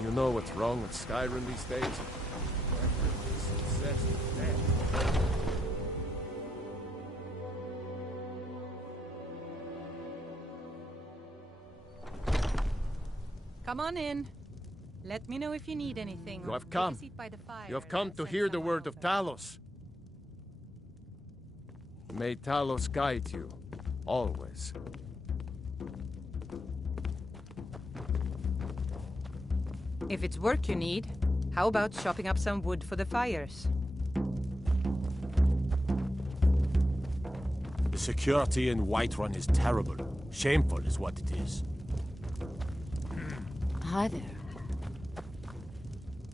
You know what's wrong with Skyrim these days? Everyone's obsessed with death. Come on in. Let me know if you need anything. You have come. You have come to hear the word of Talos. May Talos guide you, always. If it's work you need, how about chopping up some wood for the fires? Security in Whiterun is terrible. Shameful is what it is. Hi there.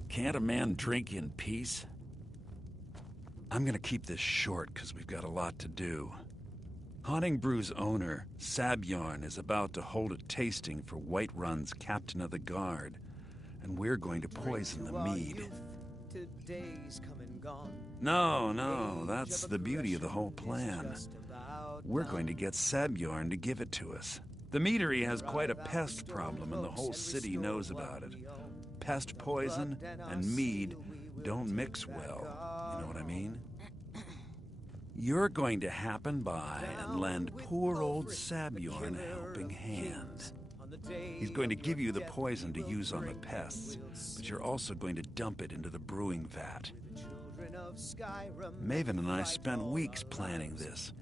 Can't a man drink in peace? I'm gonna keep this short, because we've got a lot to do. Haunting Brew's owner, Sabjorn, is about to hold a tasting for Whiterun's Captain of the Guard, and we're going to poison the mead. No, that's the beauty of the whole plan. We're going to get Sabjorn to give it to us. The meadery has quite a pest problem, and the whole city knows about it. Pest poison and mead don't mix well, you know what I mean? You're going to happen by and lend poor old Sabjorn a helping hand. He's going to give you the poison to use on the pests, but you're also going to dump it into the brewing vat. Maven and I spent weeks planning this.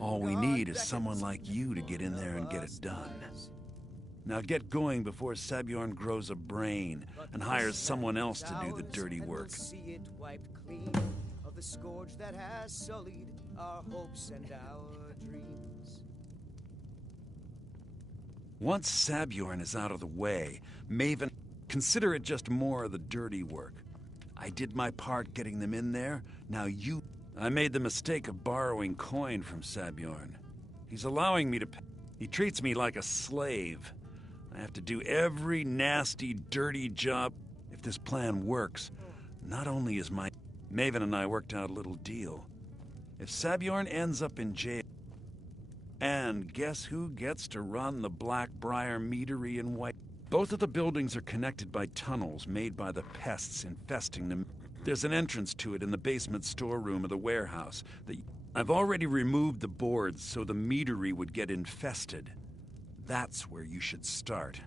All we need is someone like you to get in there and get it done. Now get going before Sabjorn grows a brain and hires someone else to do the dirty work. Of the scourge that has sullied our hopes and our dreams. Once Sabjorn is out of the way, Maven, consider it just more of the dirty work. I did my part getting them in there, now you... I made the mistake of borrowing coin from Sabjorn. He's allowing me to pay. He treats me like a slave. I have to do every nasty, dirty job. If this plan works, not only is my... Maven and I worked out a little deal. If Sabjorn ends up in jail... And guess who gets to run the Blackbriar Meadery in White? Both of the buildings are connected by tunnels made by the pests infesting them. There's an entrance to it in the basement storeroom of the warehouse. I've already removed the boards so the meadery would get infested. That's where you should start.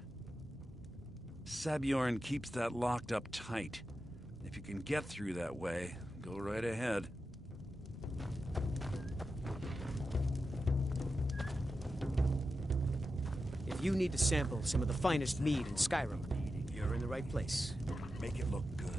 Sabjorn keeps that locked up tight. If you can get through that way, go right ahead. If you need to sample some of the finest mead in Skyrim, you're in the right place. Make it look good.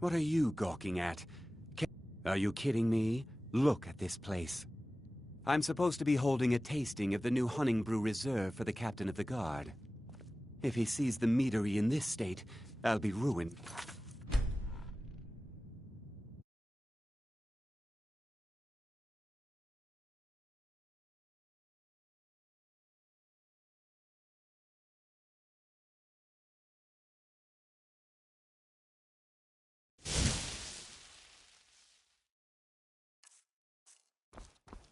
What are you gawking at? Are you kidding me? Look at this place. I'm supposed to be holding a tasting of the new Honningbrew Reserve for the Captain of the Guard. If he sees the meadery in this state, I'll be ruined.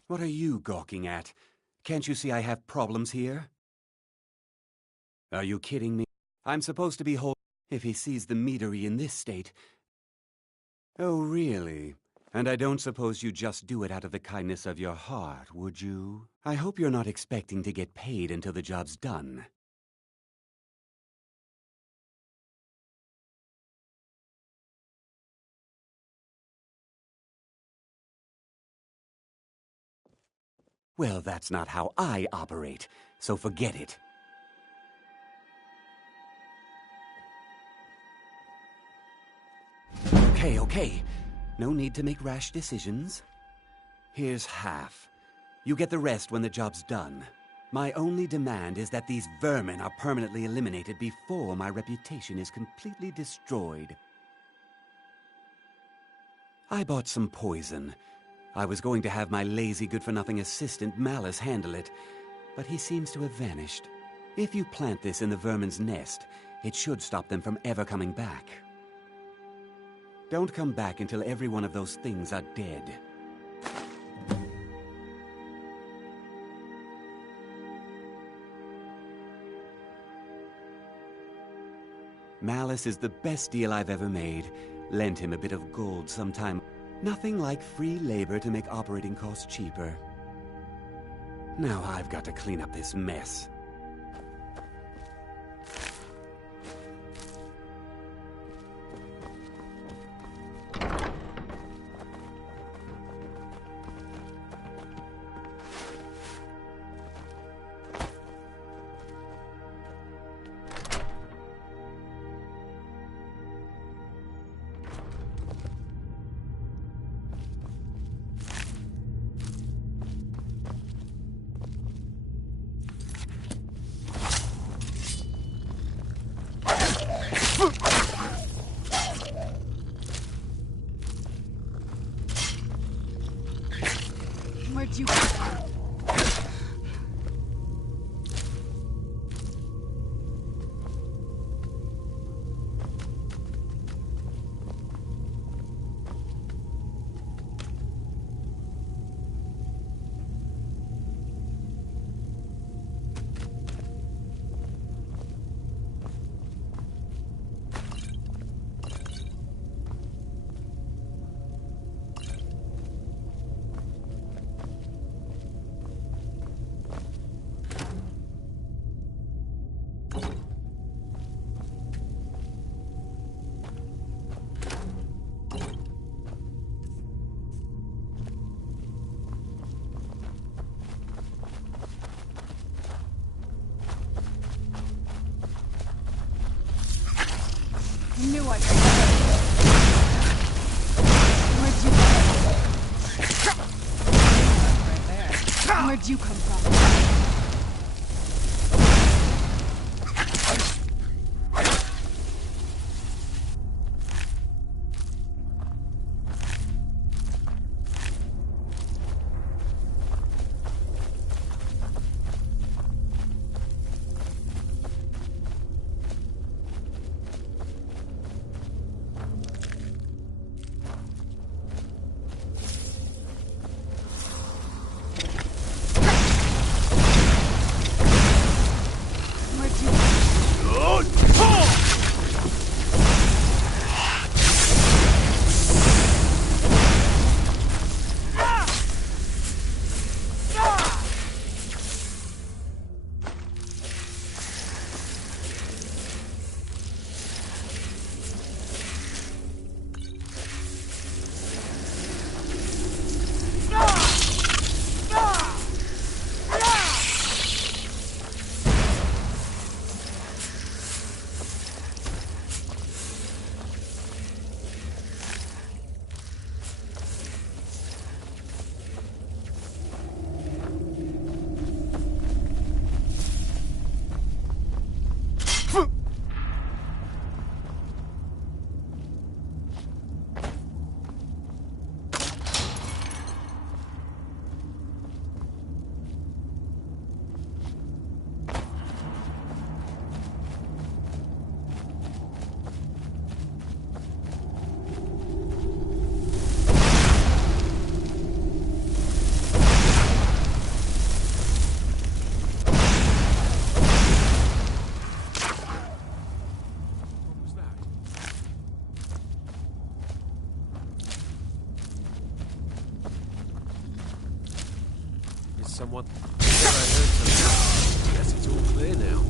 What are you gawking at? Can't you see I have problems here? Are you kidding me? I'm supposed to be holding... If he sees the meadery in this state, Oh, really? And I don't suppose you just do it out of the kindness of your heart, would you? I hope you're not expecting to get paid until the job's done. Well, that's not how I operate, so forget it. Okay. No need to make rash decisions. Here's half. You get the rest when the job's done. My only demand is that these vermin are permanently eliminated before my reputation is completely destroyed. I bought some poison. I was going to have my lazy, good-for-nothing assistant Malice handle it, but he seems to have vanished. If you plant this in the vermin's nest, it should stop them from ever coming back. Don't come back until every one of those things are dead. Malice is the best deal I've ever made. Lent him a bit of gold sometime. Nothing like free labor to make operating costs cheaper. Now I've got to clean up this mess. Where'd you knew I could. Where'd you right there. Where'd you come from? someone. I heard something. Guess it's all clear now.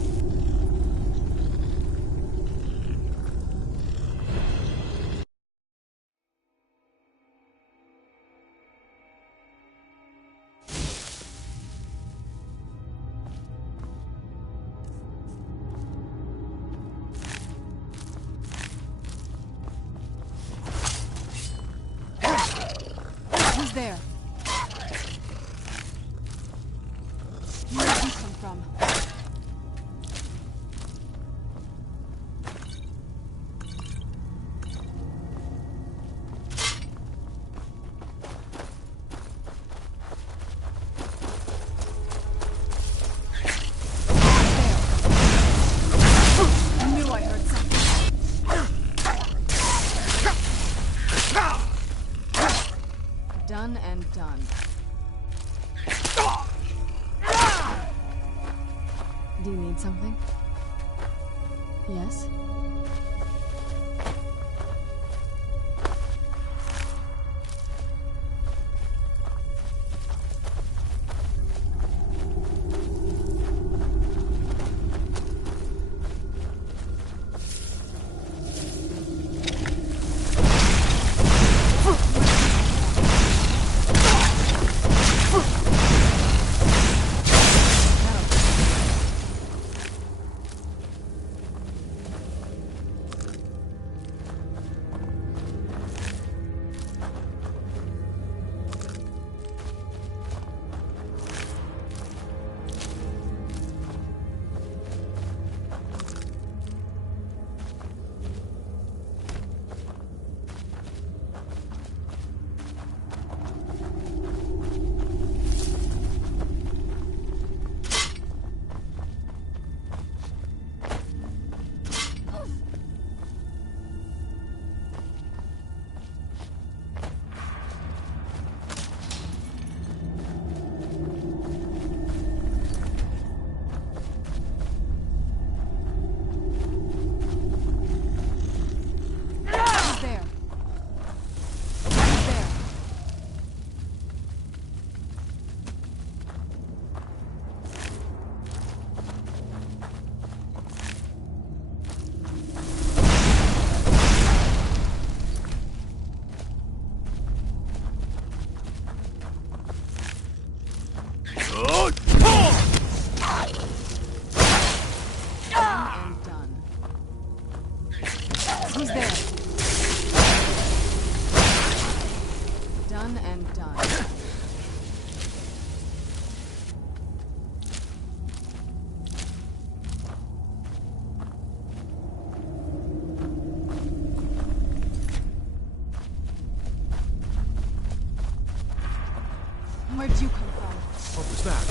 Who's there? Where did you come from? I knew I heard something. Done and done. Do you need something? Yes? Who's there? Done and done. Where'd you come from? What was that?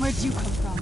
Where'd you come from?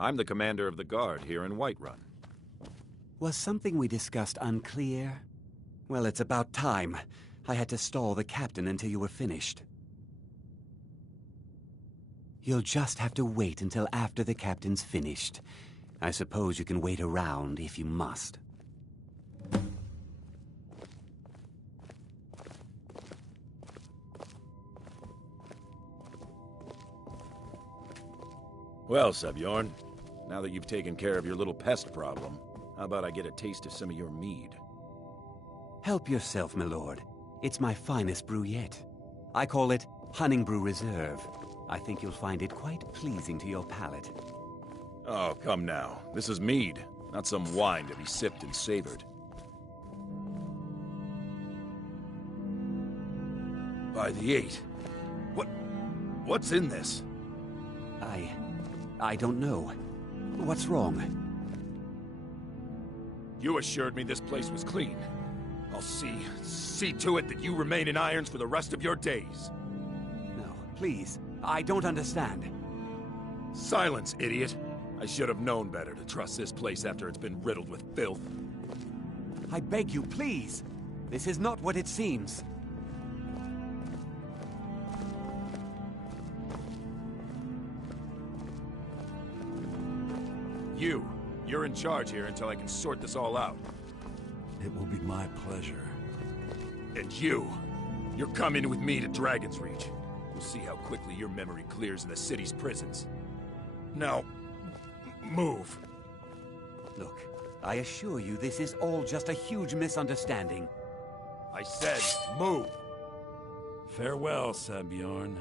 I'm the commander of the guard here in Whiterun. Was something we discussed unclear? Well, it's about time. I had to stall the captain until you were finished. You'll just have to wait until after the captain's finished. I suppose you can wait around if you must. Well, Sabjorn, now that you've taken care of your little pest problem, how about I get a taste of some of your mead? Help yourself, my lord. It's my finest brew yet. I call it Hunning Brew Reserve. I think you'll find it quite pleasing to your palate. Oh, come now. This is mead, not some wine to be sipped and savored. By the 8. What's in this? I don't know. What's wrong? You assured me this place was clean. I'll see to it that you remain in irons for the rest of your days. No, please. I don't understand. Silence, idiot. I should have known better to trust this place after it's been riddled with filth. I beg you, please. This is not what it seems. You're in charge here until I can sort this all out. It will be my pleasure. And you're coming with me to Dragon's Reach. We'll see how quickly your memory clears in the city's prisons. Now, move. Look, I assure you this is all just a huge misunderstanding. I said, move. Farewell, Sabjorn.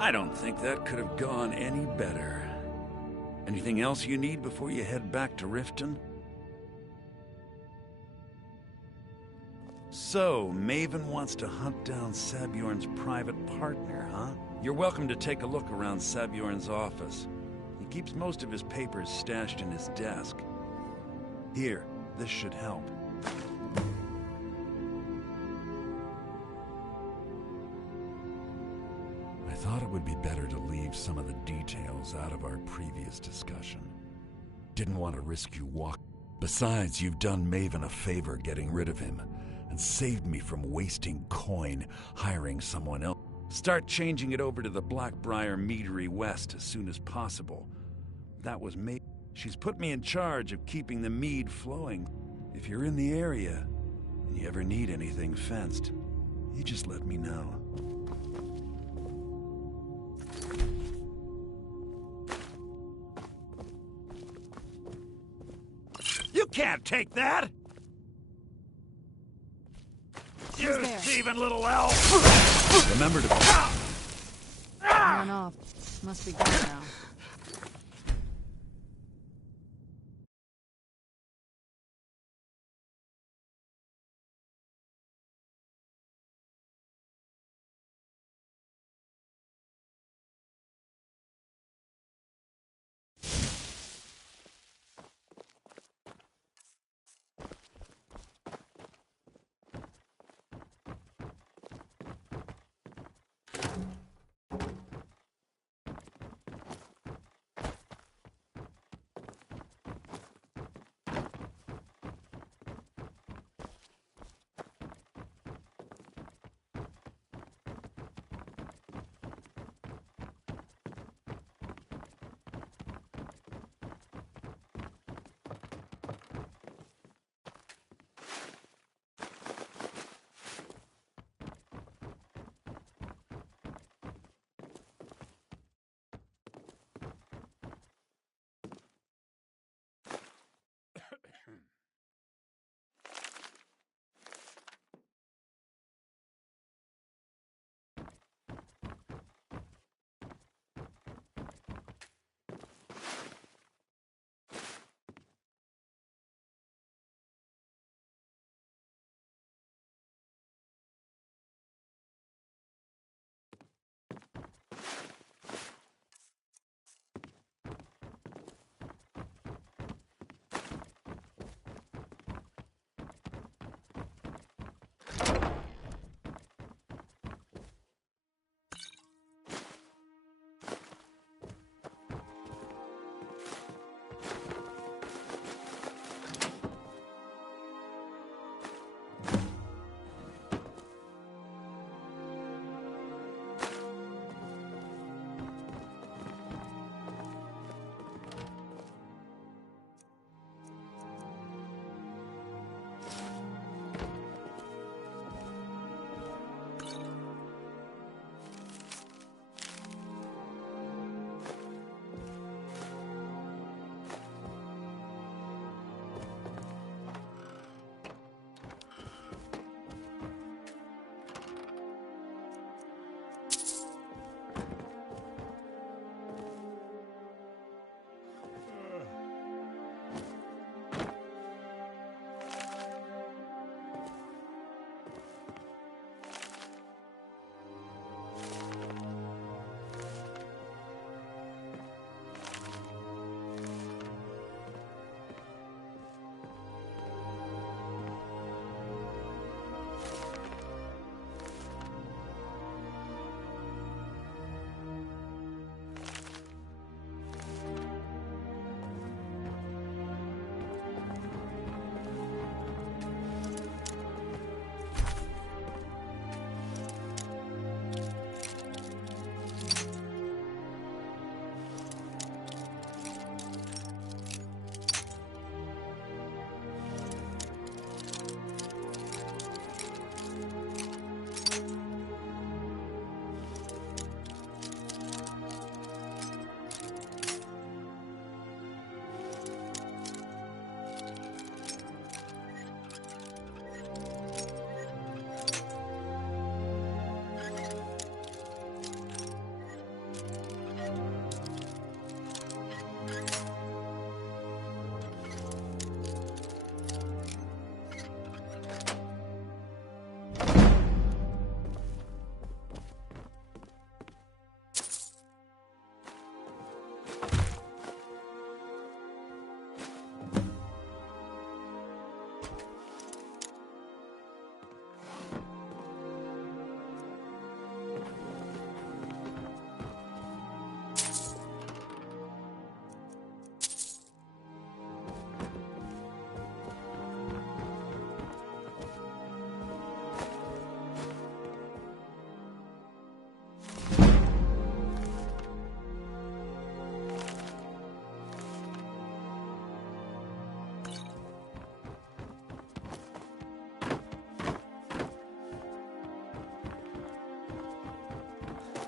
I don't think that could have gone any better. Anything else you need before you head back to Riften? So, Maven wants to hunt down Sabjorn's private partner, huh? You're welcome to take a look around Sabjorn's office. He keeps most of his papers stashed in his desk. Here, this should help. I thought it would be better to leave some of the details out of our previous discussion. Didn't want to risk you Besides, you've done Maven a favor getting rid of him, and saved me from wasting coin hiring someone else. Start changing it over to the Blackbriar Meadery West as soon as possible. That was me. She's put me in charge of keeping the mead flowing. If you're in the area, and you ever need anything fenced, you just let me know. You can't take that! You thieving little elf! Remember to... Run off. Must be gone now.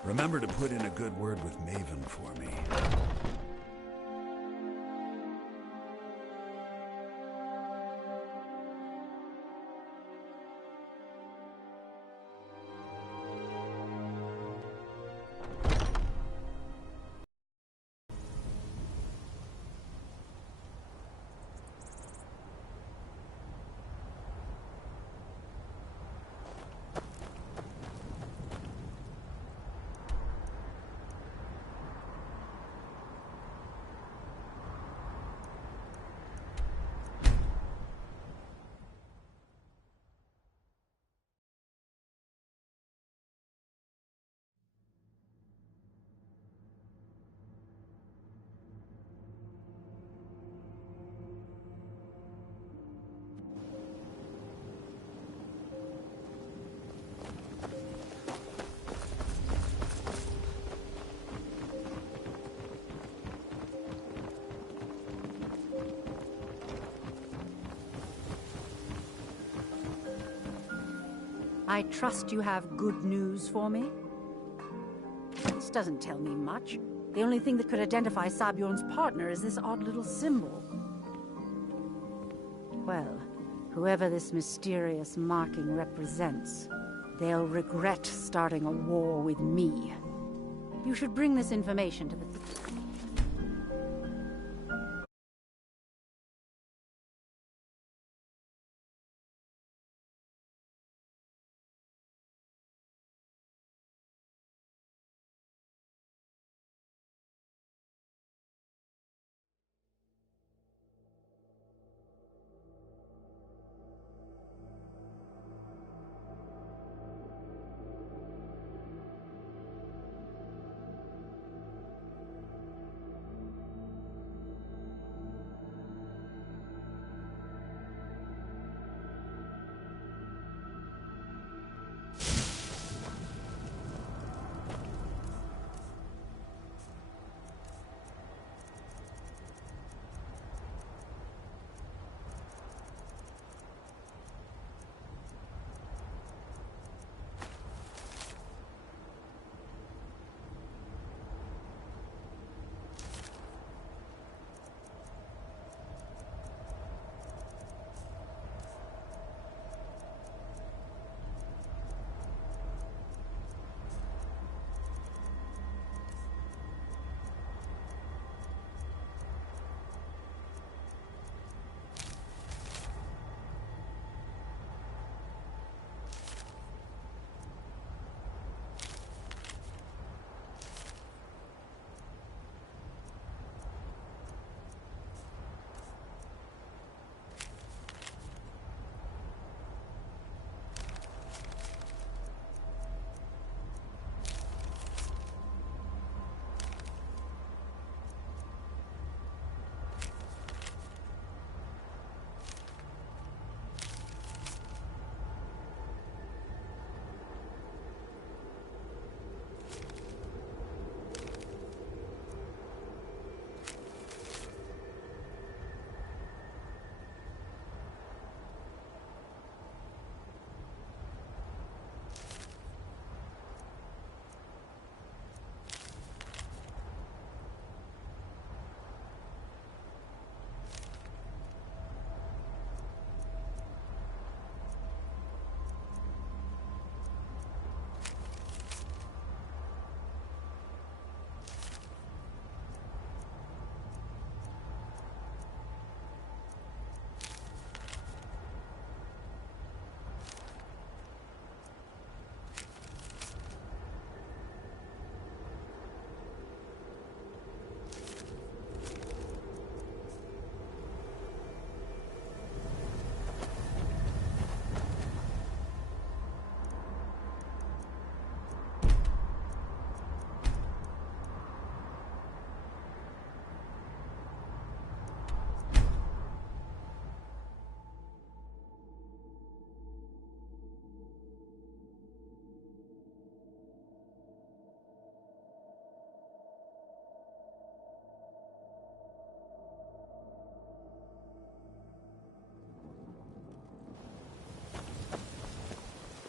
Remember to put in a good word with Maven for me. I trust you have good news for me? This doesn't tell me much. The only thing that could identify Sabjorn's partner is this odd little symbol. Well, whoever this mysterious marking represents, they'll regret starting a war with me. You should bring this information to the...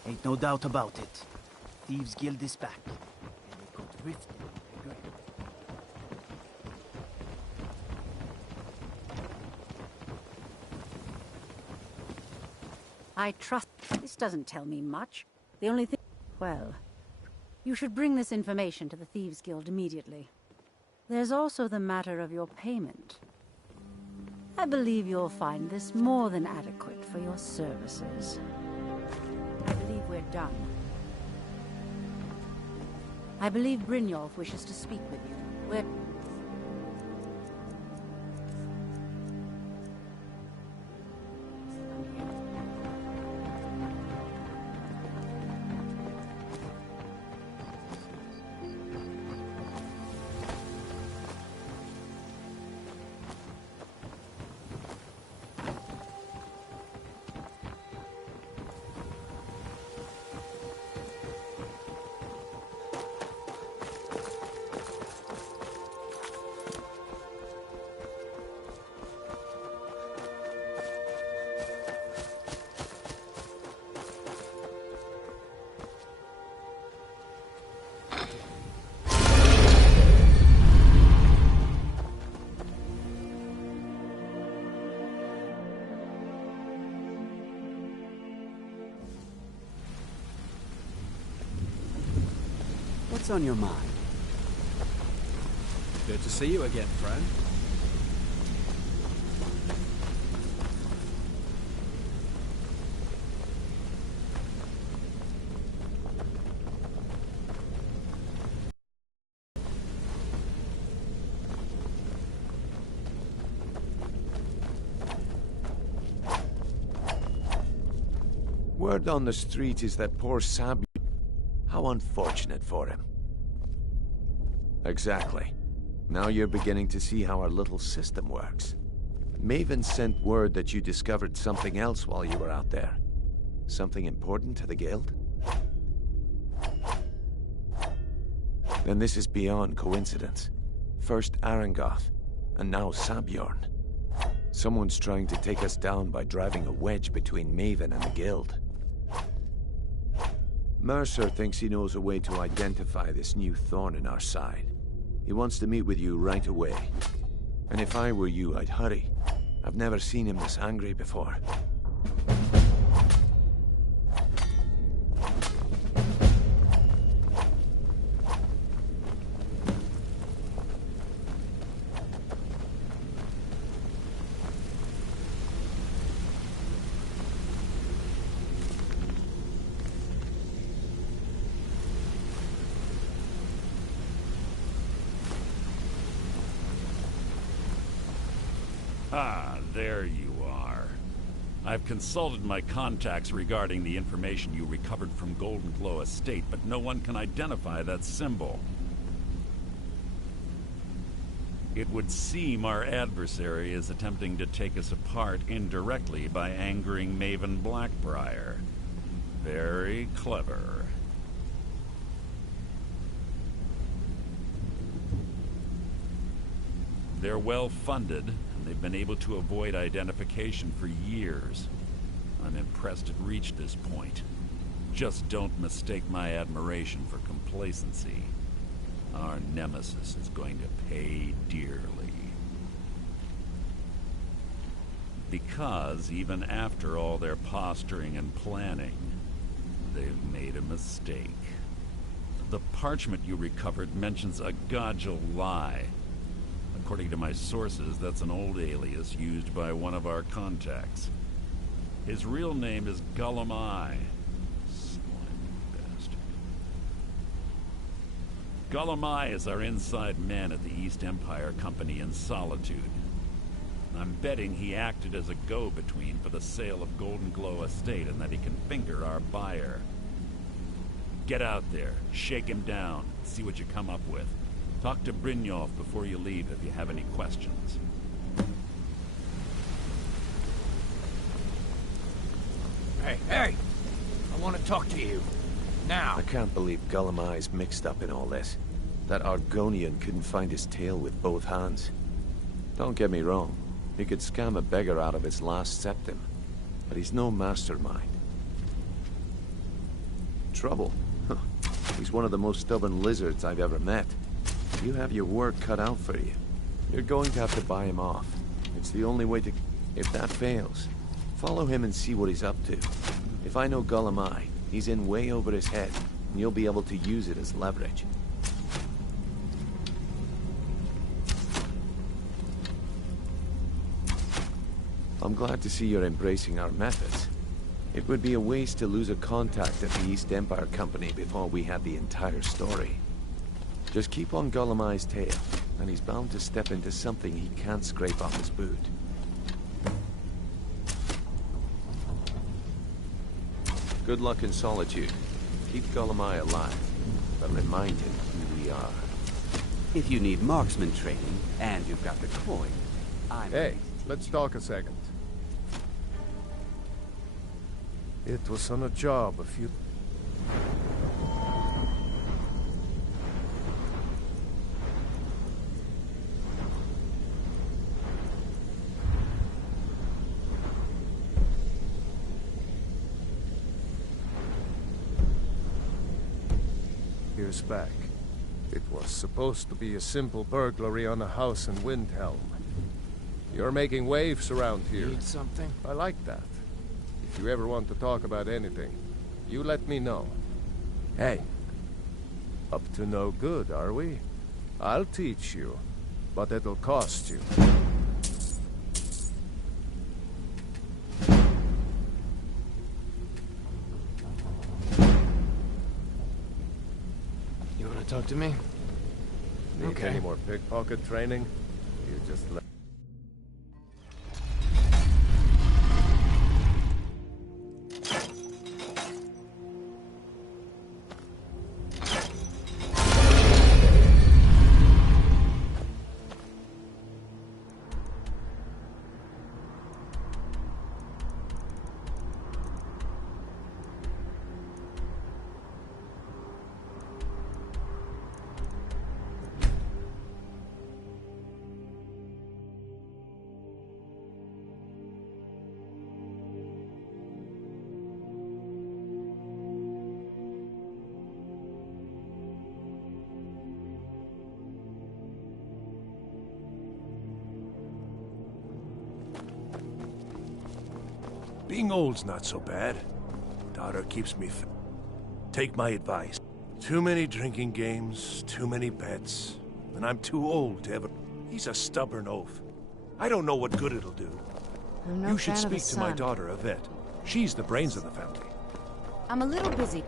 Ain't no doubt about it. Thieves Guild is back. And Rift. Good. I trust... This doesn't tell me much. The only thing... Well, you should bring this information to the Thieves Guild immediately. There's also the matter of your payment. I believe you'll find this more than adequate for your services. I believe we're done. I believe Brynjolf wishes to speak with you. We're... What's on your mind? Good to see you again, friend. Word on the street is that poor Sabi... How unfortunate for him. Exactly. Now you're beginning to see how our little system works. Maven sent word that you discovered something else while you were out there. Something important to the guild? Then this is beyond coincidence. First Arangoth, and now Sabjorn. Someone's trying to take us down by driving a wedge between Maven and the guild. Mercer thinks he knows a way to identify this new thorn in our side. He wants to meet with you right away. And if I were you, I'd hurry. I've never seen him this angry before. Ah, there you are. I've consulted my contacts regarding the information you recovered from Golden Glow Estate, but no one can identify that symbol. It would seem our adversary is attempting to take us apart indirectly by angering Maven Blackbriar. Very clever. They're well funded, and they've been able to avoid identification for years. I'm impressed it reached this point. Just don't mistake my admiration for complacency. Our nemesis is going to pay dearly. Because even after all their posturing and planning, they've made a mistake. The parchment you recovered mentions a Godjal lie. According to my sources, that's an old alias used by one of our contacts. His real name is Gullum-Eye. Slimy bastard. Gullum-Eye is our inside man at the East Empire Company in Solitude. I'm betting he acted as a go-between for the sale of Golden Glow Estate and that he can finger our buyer. Get out there, shake him down, see what you come up with. Talk to Brynjolf before you leave if you have any questions. Hey, hey! I want to talk to you. Now! I can't believe Gullum-Eye's mixed up in all this. That Argonian couldn't find his tail with both hands. Don't get me wrong. He could scam a beggar out of his last septim. But he's no mastermind. Trouble? Huh. He's one of the most stubborn lizards I've ever met. You have your work cut out for you. You're going to have to buy him off. It's the only way to... If that fails, follow him and see what he's up to. If I know Gulamai, he's in way over his head, and you'll be able to use it as leverage. I'm glad to see you're embracing our methods. It would be a waste to lose a contact at the East Empire Company before we had the entire story. Just keep on Gulamai's tail, and he's bound to step into something he can't scrape off his boot. Good luck in Solitude. Keep Gulamai alive, but remind him who we are. If you need marksman training, and you've got the coin, I'm... Hey, let's talk a second. It was on a job a few... years back. It was supposed to be a simple burglary on a house in Windhelm. You're making waves around here. Need something? I like that. If you ever want to talk about anything, you let me know. Hey, up to no good, are we? I'll teach you, but it'll cost you. You want to talk to me? Need Okay. any more pickpocket training? You just let... Being old's not so bad. Daughter keeps me fit. Take my advice. Too many drinking games, too many bets, and I'm too old to ever... He's a stubborn oaf. I don't know what good it'll do. I'm no You should fan of the speak to my sun. daughter, Yvette. She's the brains of the family. I'm a little busy.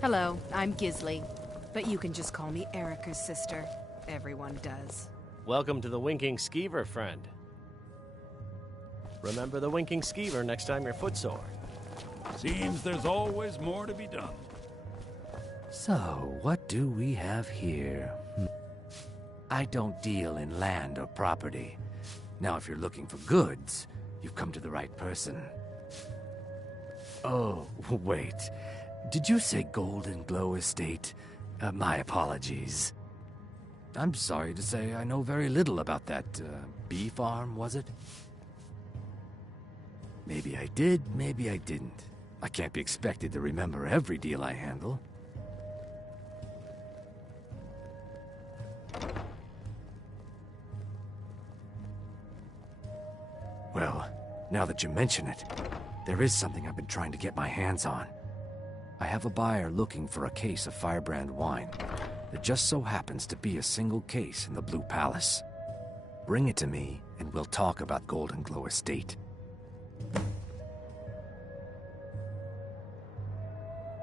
Hello, I'm Gisley, but you can just call me Erica's sister. Everyone does. Welcome to the Winking Skeever, friend. Remember the Winking Skeever next time you're footsore. Seems there's always more to be done. So, what do we have here? I don't deal in land or property. Now, if you're looking for goods, you've come to the right person. Oh, wait. Did you say Golden Glow Estate? My apologies. I'm sorry to say I know very little about that, bee farm, was it? Maybe I did, maybe I didn't. I can't be expected to remember every deal I handle. Well, now that you mention it, there is something I've been trying to get my hands on. I have a buyer looking for a case of firebrand wine. There just so happens to be a single case in the Blue Palace. Bring it to me, and we'll talk about Golden Glow Estate.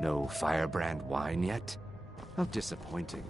No firebrand wine yet? How disappointing.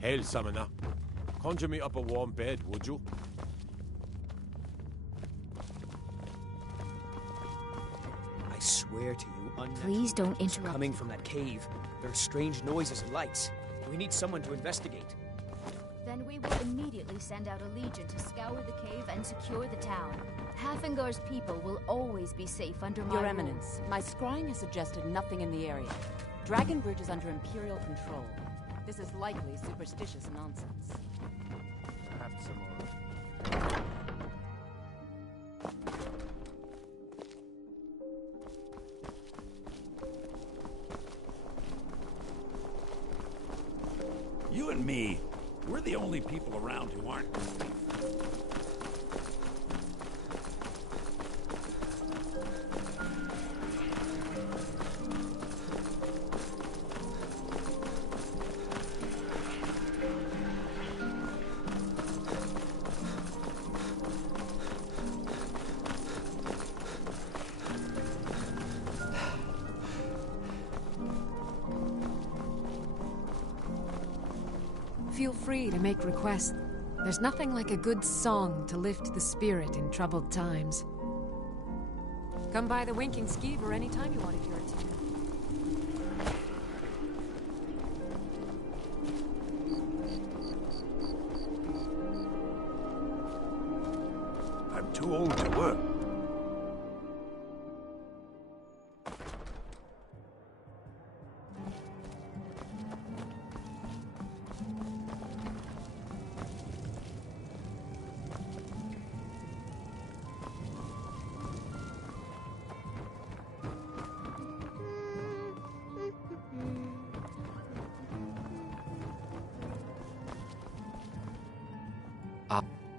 Hail, Summoner. Conjure me up a warm bed, would you? I swear to you, Please don't interrupt. coming from that cave. There are strange noises and lights. We need someone to investigate. Then we will immediately send out a legion to scour the cave and secure the town. Hafingar's people will always be safe under my Your rule. Eminence, my scrying has suggested nothing in the area. Dragonbridge is under Imperial control. This is likely superstitious nonsense. Have some more. You and me, we're the only people around who aren't. Feel free to make requests. There's nothing like a good song to lift the spirit in troubled times. Come by the Winking Skeever anytime you want to hear a tune. I'm too old to work.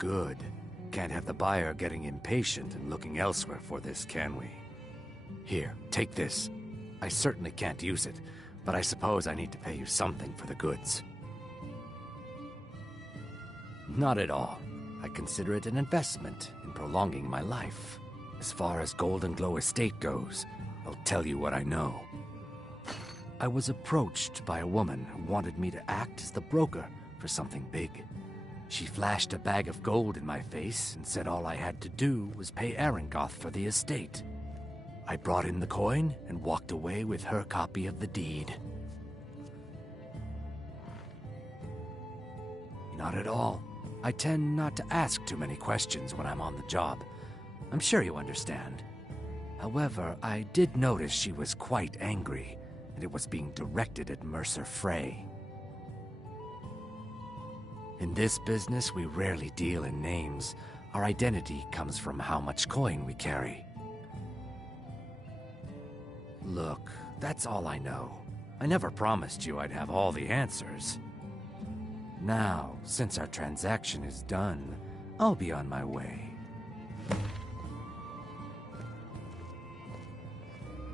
Good. Can't have the buyer getting impatient and looking elsewhere for this, can we? Here, take this. I certainly can't use it, but I suppose I need to pay you something for the goods. Not at all. I consider it an investment in prolonging my life. As far as Golden Glow Estate goes, I'll tell you what I know. I was approached by a woman who wanted me to act as the broker for something big. She flashed a bag of gold in my face and said all I had to do was pay Arangoth for the estate. I brought in the coin and walked away with her copy of the deed. Not at all. I tend not to ask too many questions when I'm on the job. I'm sure you understand. However, I did notice she was quite angry, and it was being directed at Mercer Frey. In this business, we rarely deal in names. Our identity comes from how much coin we carry. Look, that's all I know. I never promised you I'd have all the answers. Now, since our transaction is done, I'll be on my way.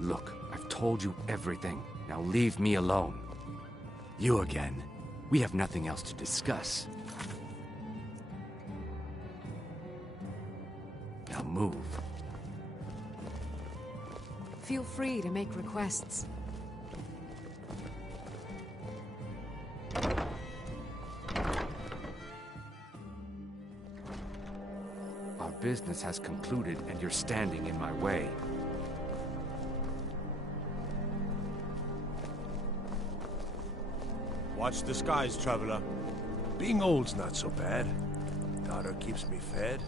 Look, I've told you everything. Now leave me alone. You again. We have nothing else to discuss. Now move. Feel free to make requests. Our business has concluded and you're standing in my way. Watch the skies, traveler. Being old's not so bad. Daughter keeps me fed.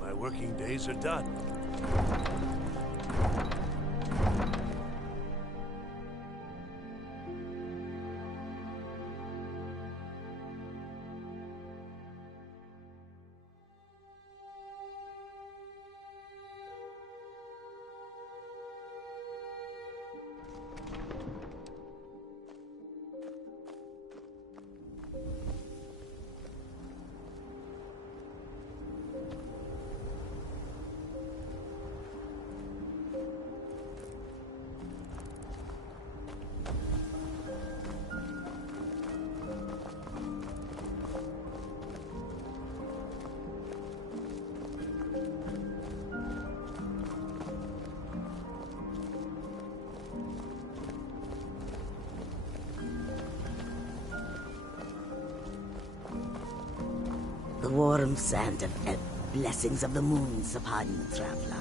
My working days are done. The warm sand of blessings of the moons upon you, traveler.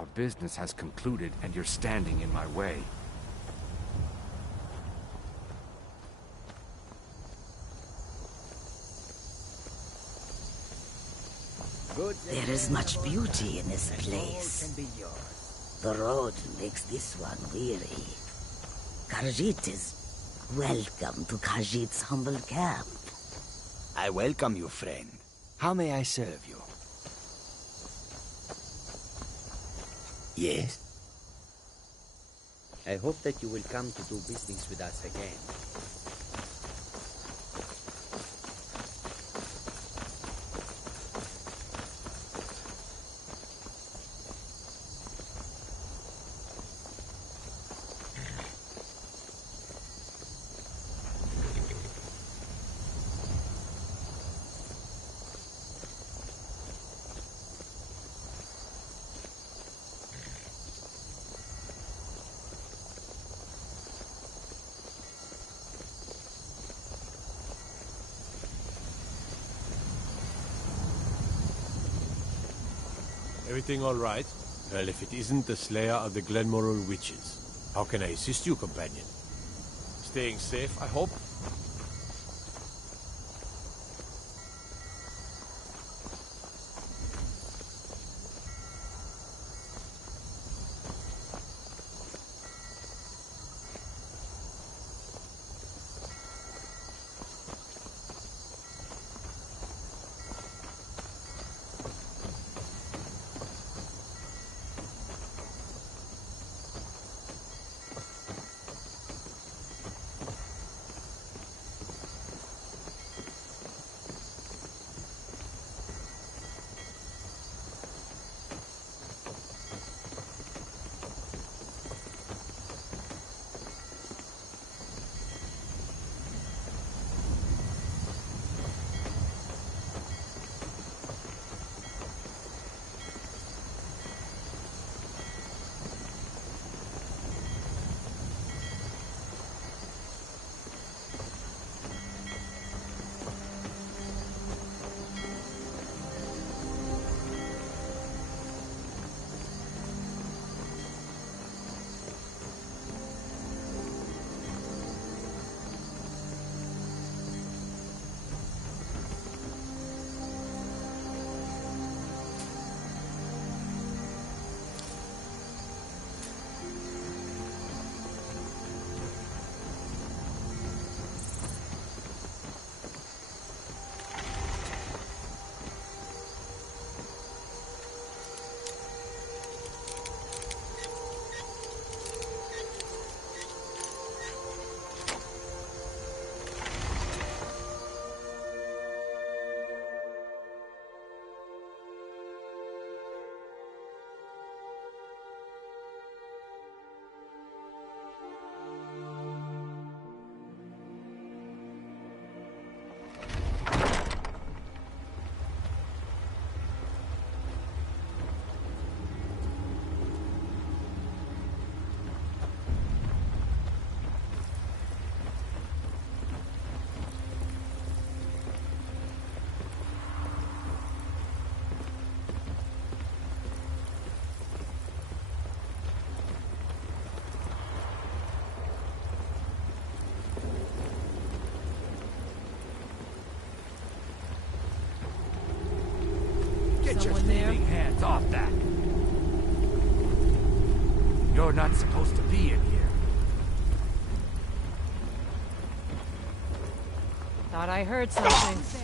Our business has concluded, and you're standing in my way. There is much beauty in this place. The road makes this one weary. Khajiit is welcome to Khajiit's humble camp. I welcome you, friend. How may I serve you? Yes? I hope that you will come to do business with us again. Everything all right? Well, if it isn't the slayer of the Glenmoral witches. How can I assist you, companion? Staying safe, I hope? Get your thieving hands off that! You're not supposed to be in here. Thought I heard something.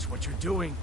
Watch what you're doing.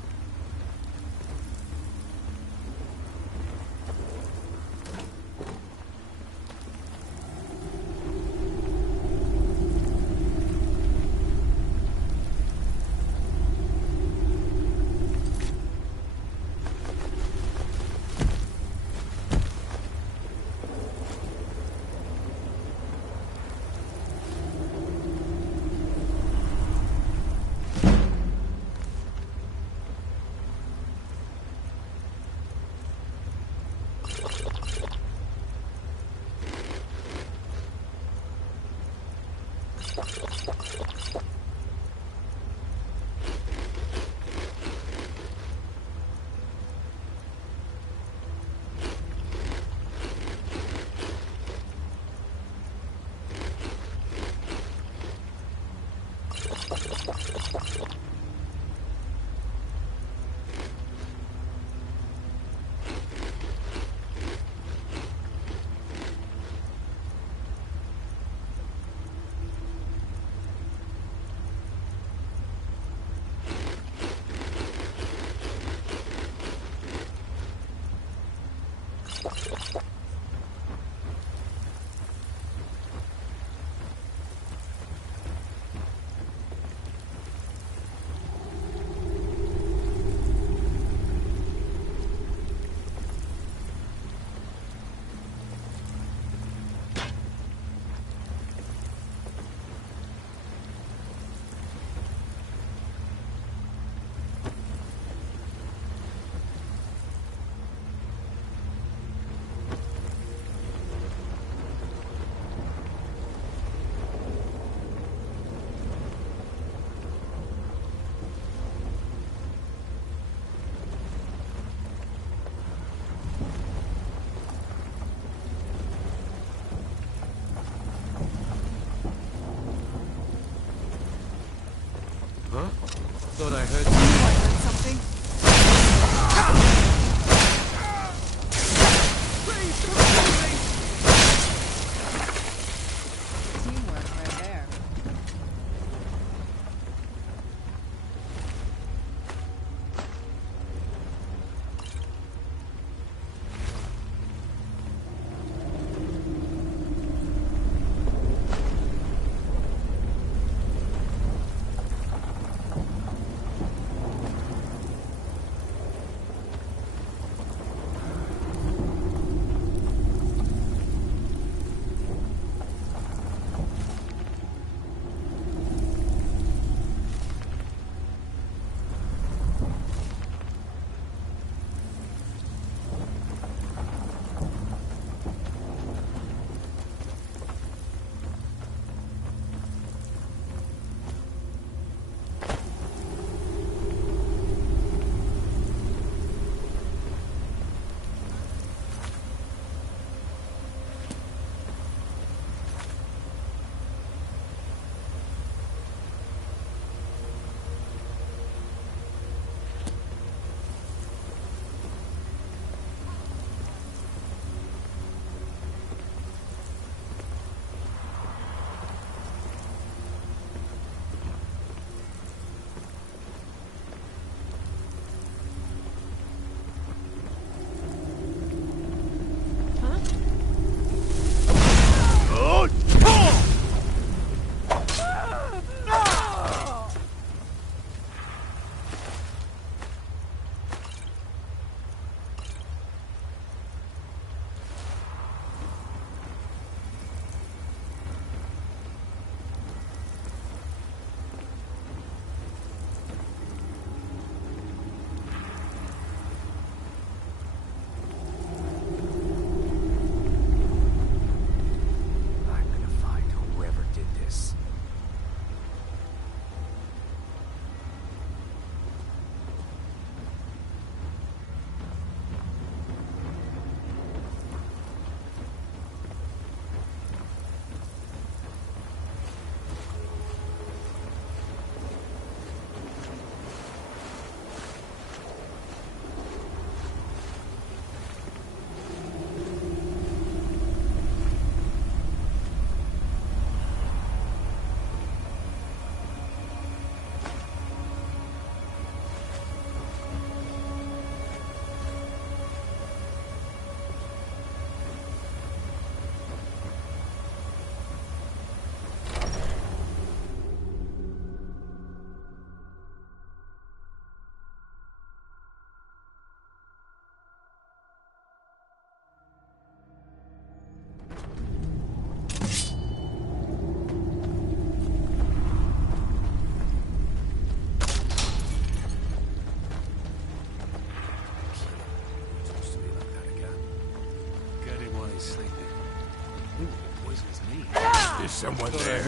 Huh? Thought I heard something. Teamwork right there. There's someone there.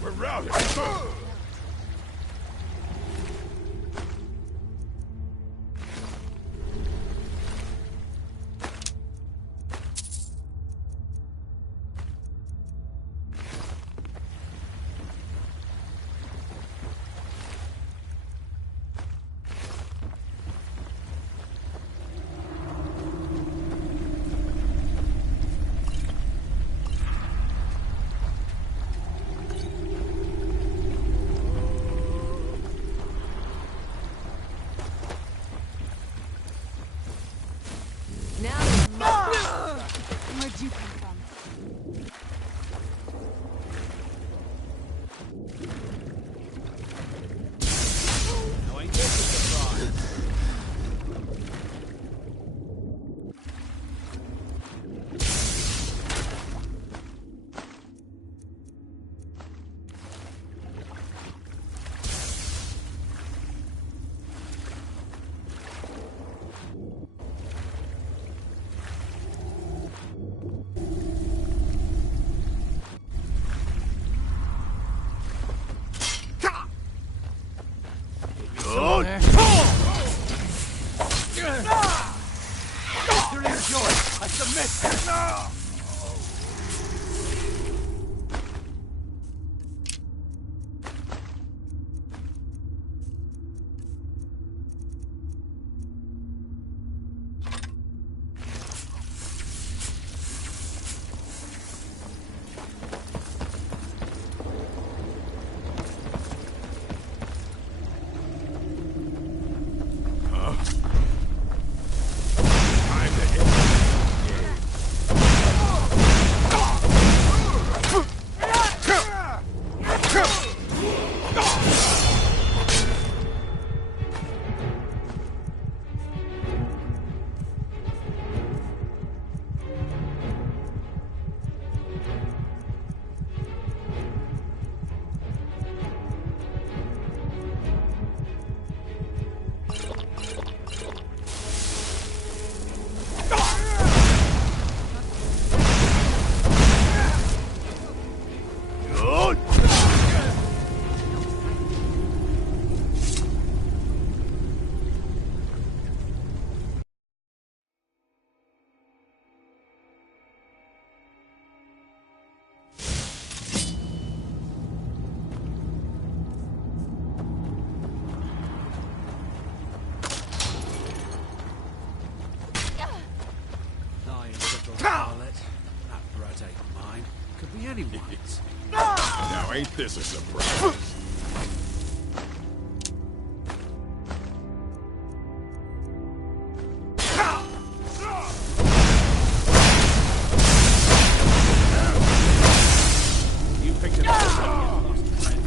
We're routed. Where'd you come from? Now ain't this a surprise? I submit! No! Now ain't this a surprise? You picked it up. Lost friend.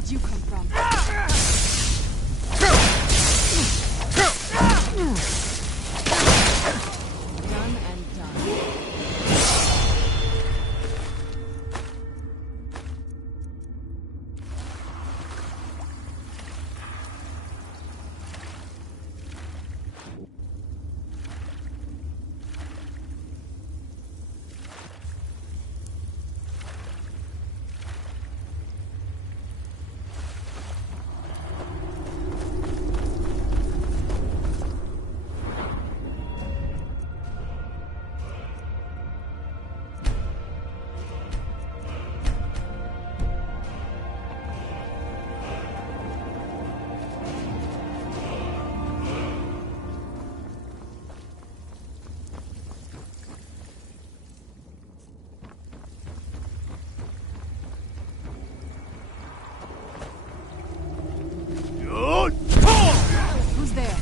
Where'd you come from? Done and done. Who's there?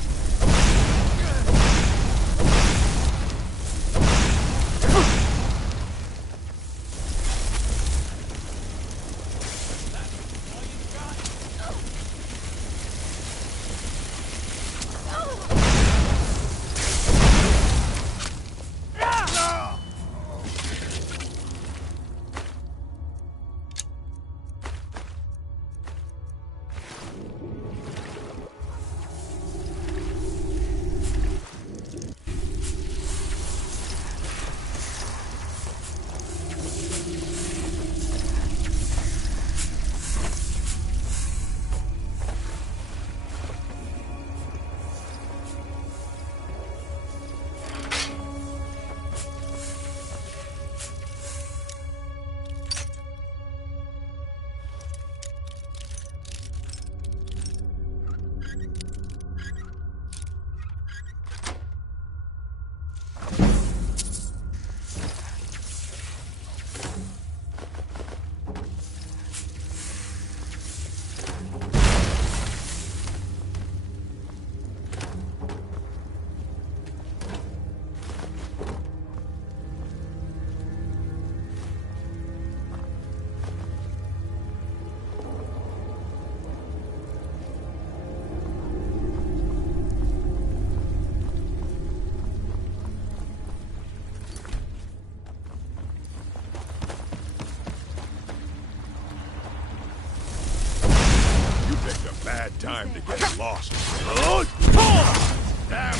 Bad time to get lost. Damn.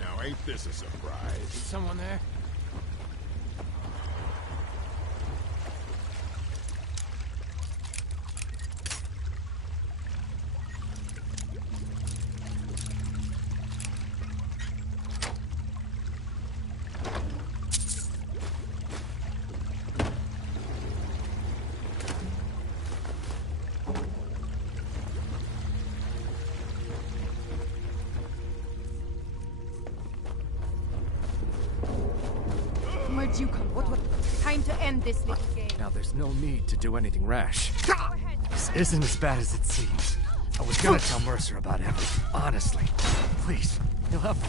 Now ain't this a surprise? Is someone there? Where'd you come from? Time to end this little game. Now there's no need to do anything rash. This isn't as bad as it seems. I was gonna tell Mercer about everything, honestly. Please, he'll help me.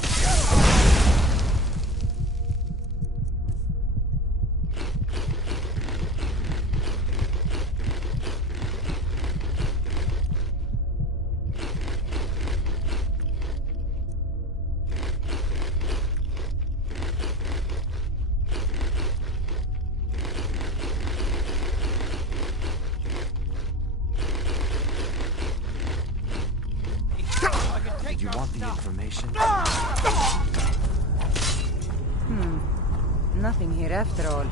Did you want the information? Nothing here after all.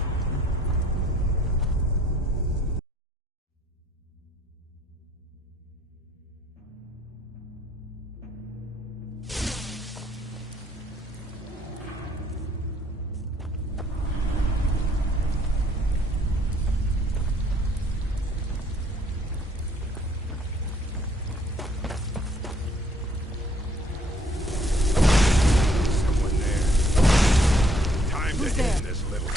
This little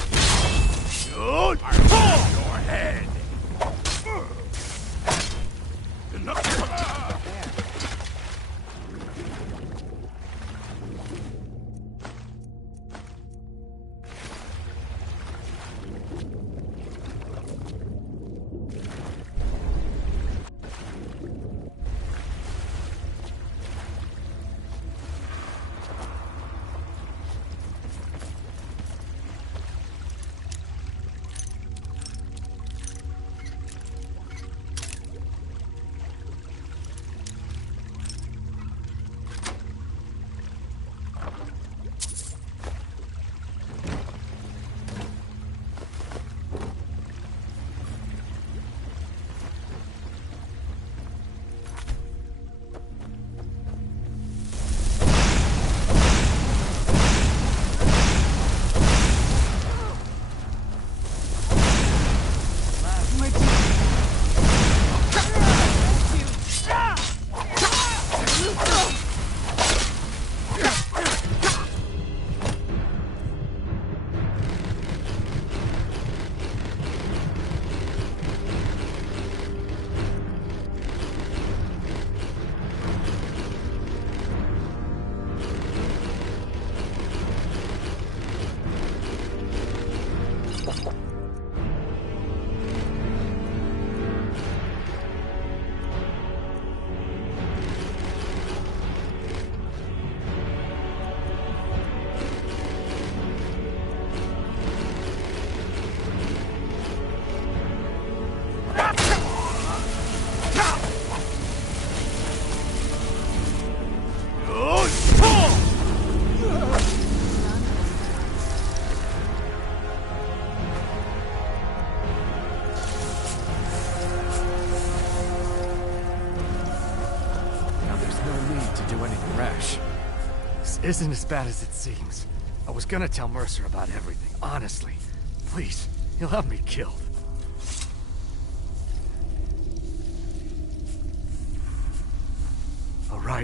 isn't as bad as it seems. I was gonna tell Mercer about everything, honestly. Please, he'll have me killed.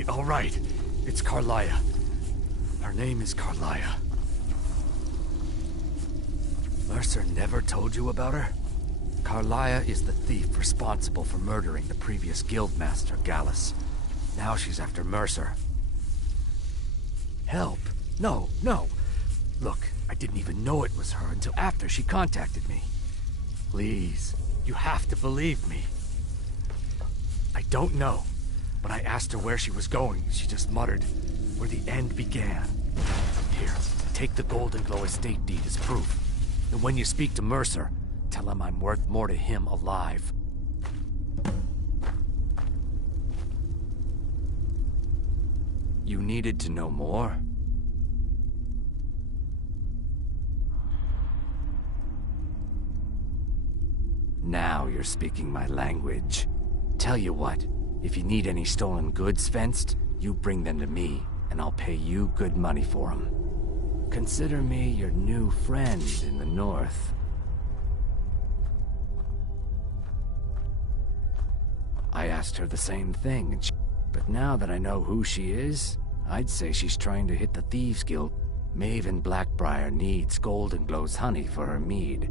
All right. It's Carlia. Her name is Carlia. Mercer never told you about her? Carlia is the thief responsible for murdering the previous guildmaster, Gallus. Now she's after Mercer. Help? No. Look, I didn't even know it was her until after she contacted me. Please, you have to believe me. I don't know, but I asked her where she was going. She just muttered, where the end began. Here, take the Golden Glow estate deed as proof. And when you speak to Mercer, tell him I'm worth more to him alive. You needed to know more? Now you're speaking my language. Tell you what, if you need any stolen goods fenced, you bring them to me, and I'll pay you good money for them. Consider me your new friend in the north. I asked her the same thing, but now that I know who she is, I'd say she's trying to hit the Thieves Guild. Maven Blackbriar needs Golden Glow's honey for her mead.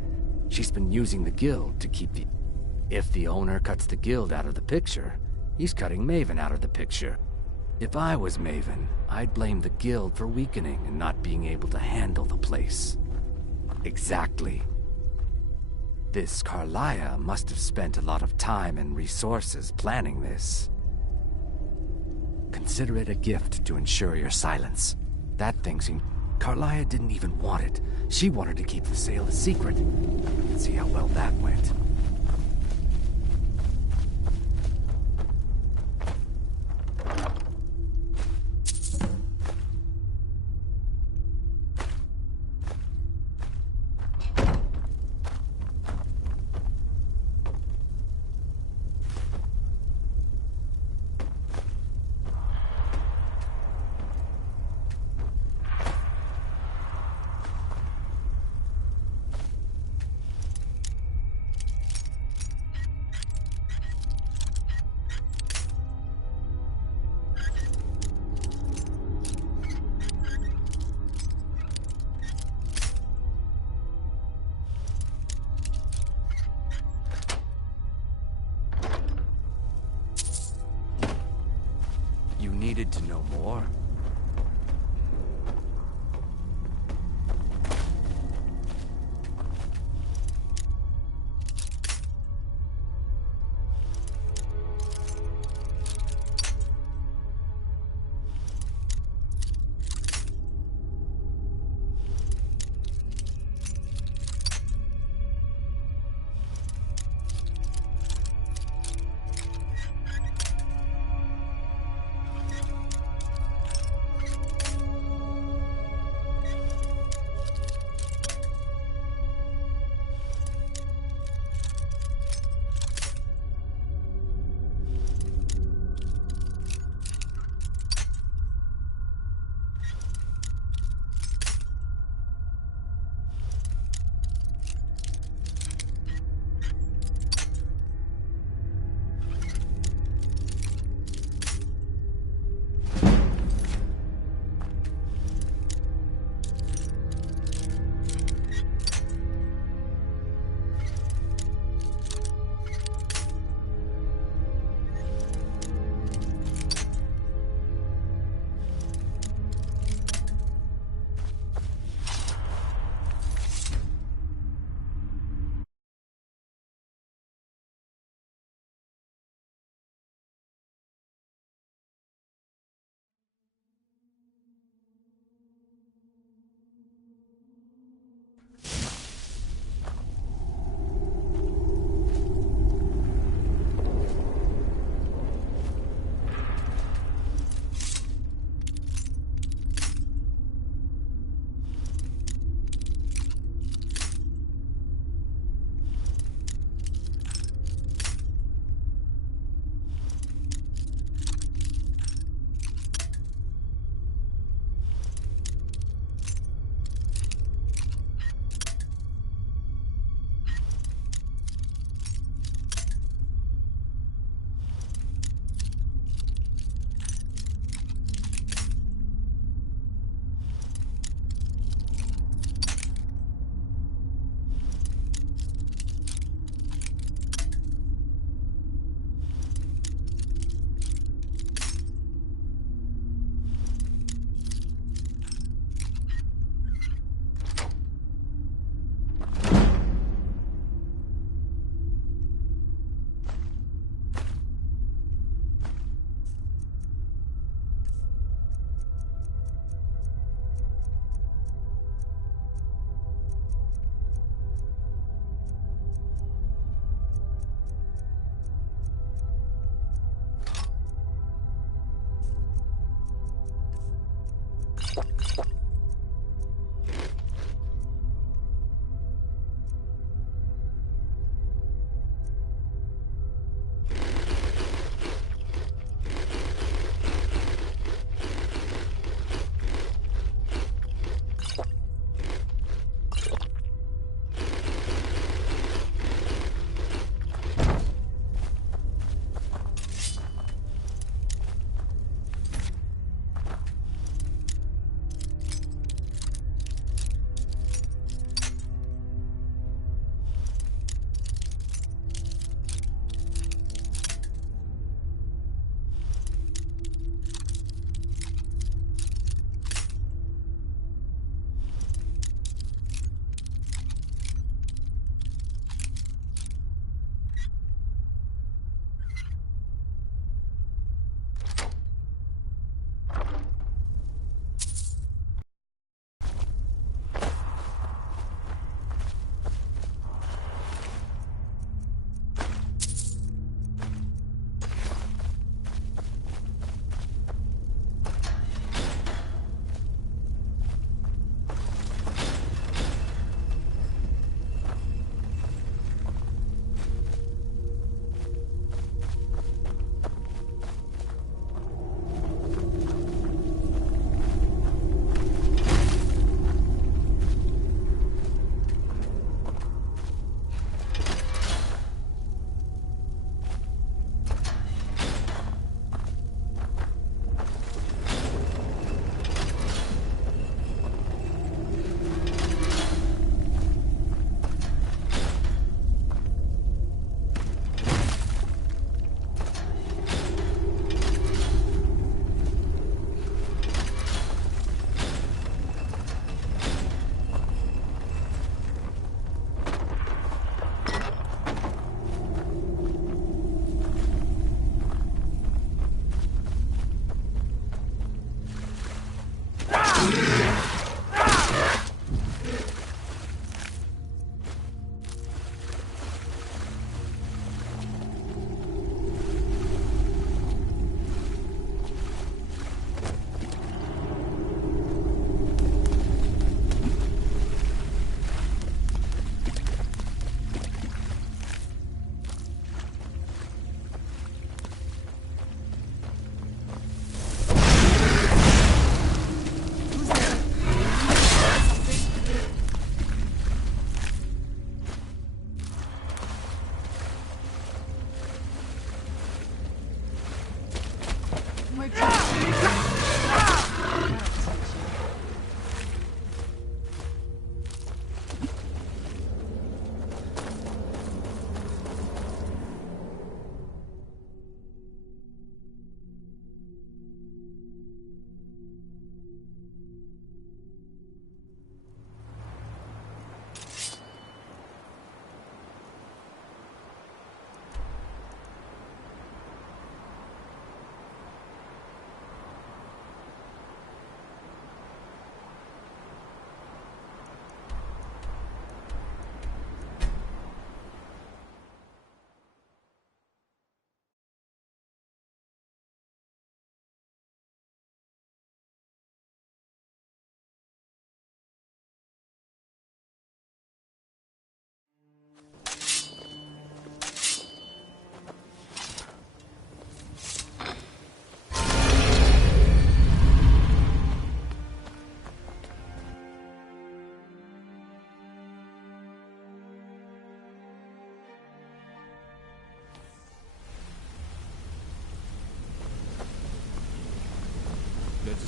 She's been using the guild to keep the... If the owner cuts the guild out of the picture, he's cutting Maven out of the picture. If I was Maven, I'd blame the guild for weakening and not being able to handle the place. Exactly. This Carlia must have spent a lot of time and resources planning this. Consider it a gift to ensure your silence. That thing seemed... Carlia didn't even want it. She wanted to keep the sale a secret. Let's see how well that went. Needed to know more?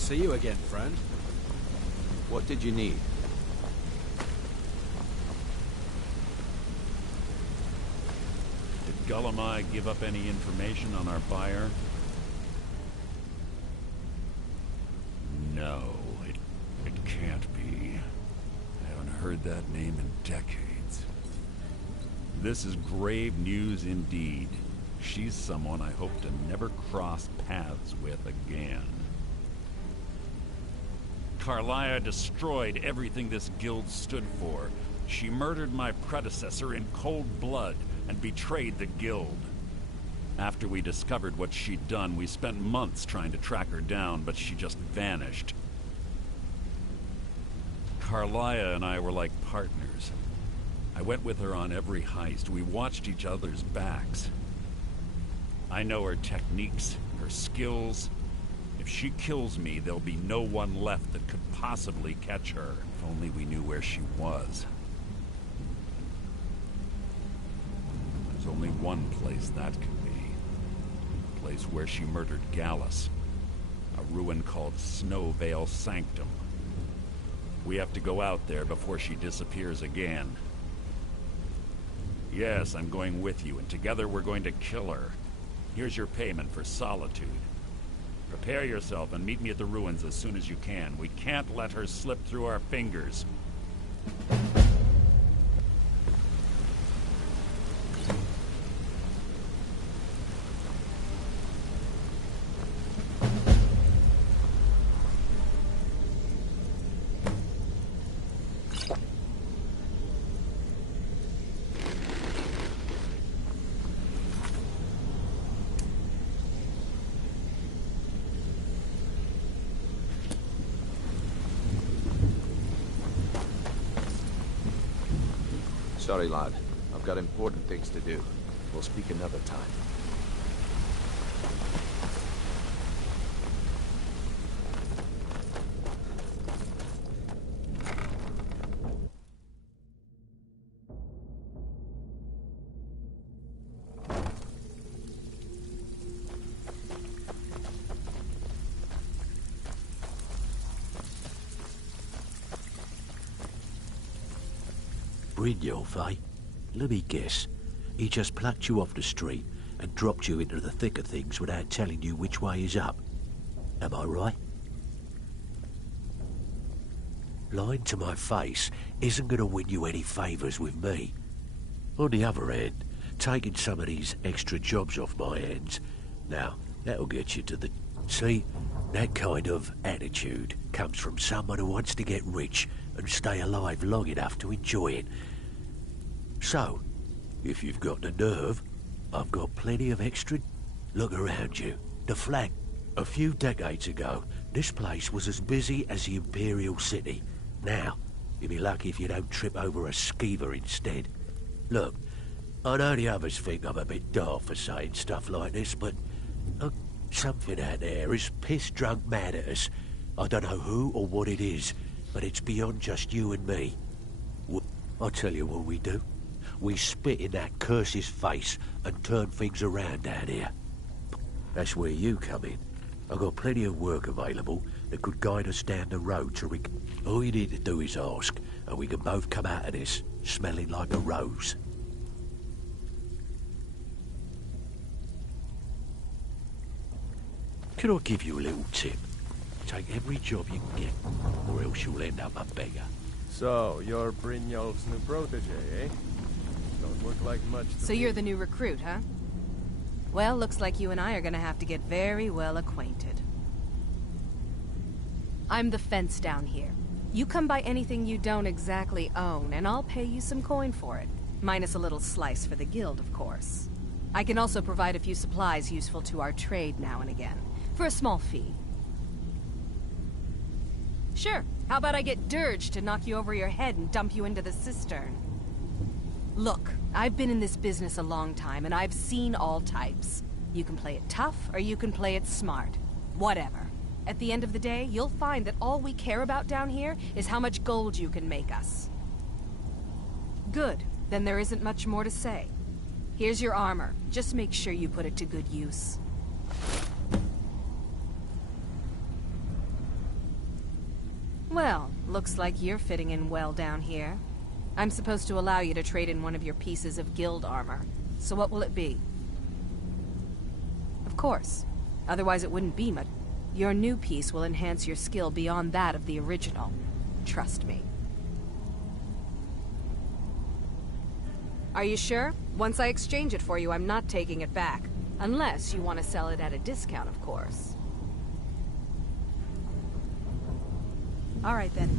see you again, friend. What did you need? Did Gullamai give up any information on our buyer? No, it can't be. I haven't heard that name in decades. This is grave news indeed. She's someone I hope to never cross paths with again. Carlia destroyed everything this guild stood for. She murdered my predecessor in cold blood and betrayed the guild. After we discovered what she'd done, we spent months trying to track her down, but she just vanished. Carlia and I were like partners. I went with her on every heist. We watched each other's backs. I know her techniques, her skills. If she kills me, there'll be no one left that could possibly catch her. If only we knew where she was. There's only one place that could be. The place where she murdered Gallus. A ruin called Snowvale Sanctum. We have to go out there before she disappears again. Yes, I'm going with you, and together we're going to kill her. Here's your payment for solitude. Prepare yourself and meet me at the ruins as soon as you can. We can't let her slip through our fingers. Sorry, lad. I've got important things to do. We'll speak another time. Brynjolf, eh? Let me guess. He just plucked you off the street and dropped you into the thick of things without telling you which way is up. Am I right? Lying to my face isn't going to win you any favours with me. On the other hand, taking some of these extra jobs off my hands, now, that'll get you to the... See, that kind of attitude comes from someone who wants to get rich and stay alive long enough to enjoy it. So, if you've got the nerve, I've got plenty of extra... Look around you. The flag. A few decades ago, this place was as busy as the Imperial City. Now, you'll be lucky if you don't trip over a skeever instead. Look, I know the others think I'm a bit daft for saying stuff like this, but... something out there is piss-drunk mad at us. I don't know who or what it is, but it's beyond just you and me. I'll tell you what we do. We spit in that curse's face and turn things around down here. That's where you come in. I've got plenty of work available that could guide us down the road to all you need to do is ask, and we can both come out of this smelling like a rose. Can I give you a little tip? Take every job you can get, or else you'll end up a beggar. So, you're Brynjolf's new protege, eh? Don't look like much to So me. you're the new recruit, huh? Well, looks like you and I are gonna have to get very well acquainted. I'm the fence down here. You come by anything you don't exactly own, and I'll pay you some coin for it. Minus a little slice for the guild, of course. I can also provide a few supplies useful to our trade now and again, for a small fee. Sure, how about I get Dirge to knock you over your head and dump you into the cistern? Look, I've been in this business a long time, and I've seen all types. You can play it tough, or you can play it smart. Whatever. At the end of the day, you'll find that all we care about down here is how much gold you can make us. Good. Then there isn't much more to say. Here's your armor. Just make sure you put it to good use. Well, looks like you're fitting in well down here. I'm supposed to allow you to trade in one of your pieces of guild armor. So what will it be? Of course. Otherwise it wouldn't be much. Your new piece will enhance your skill beyond that of the original. Trust me. Are you sure? Once I exchange it for you, I'm not taking it back. Unless you want to sell it at a discount, of course. All right, then.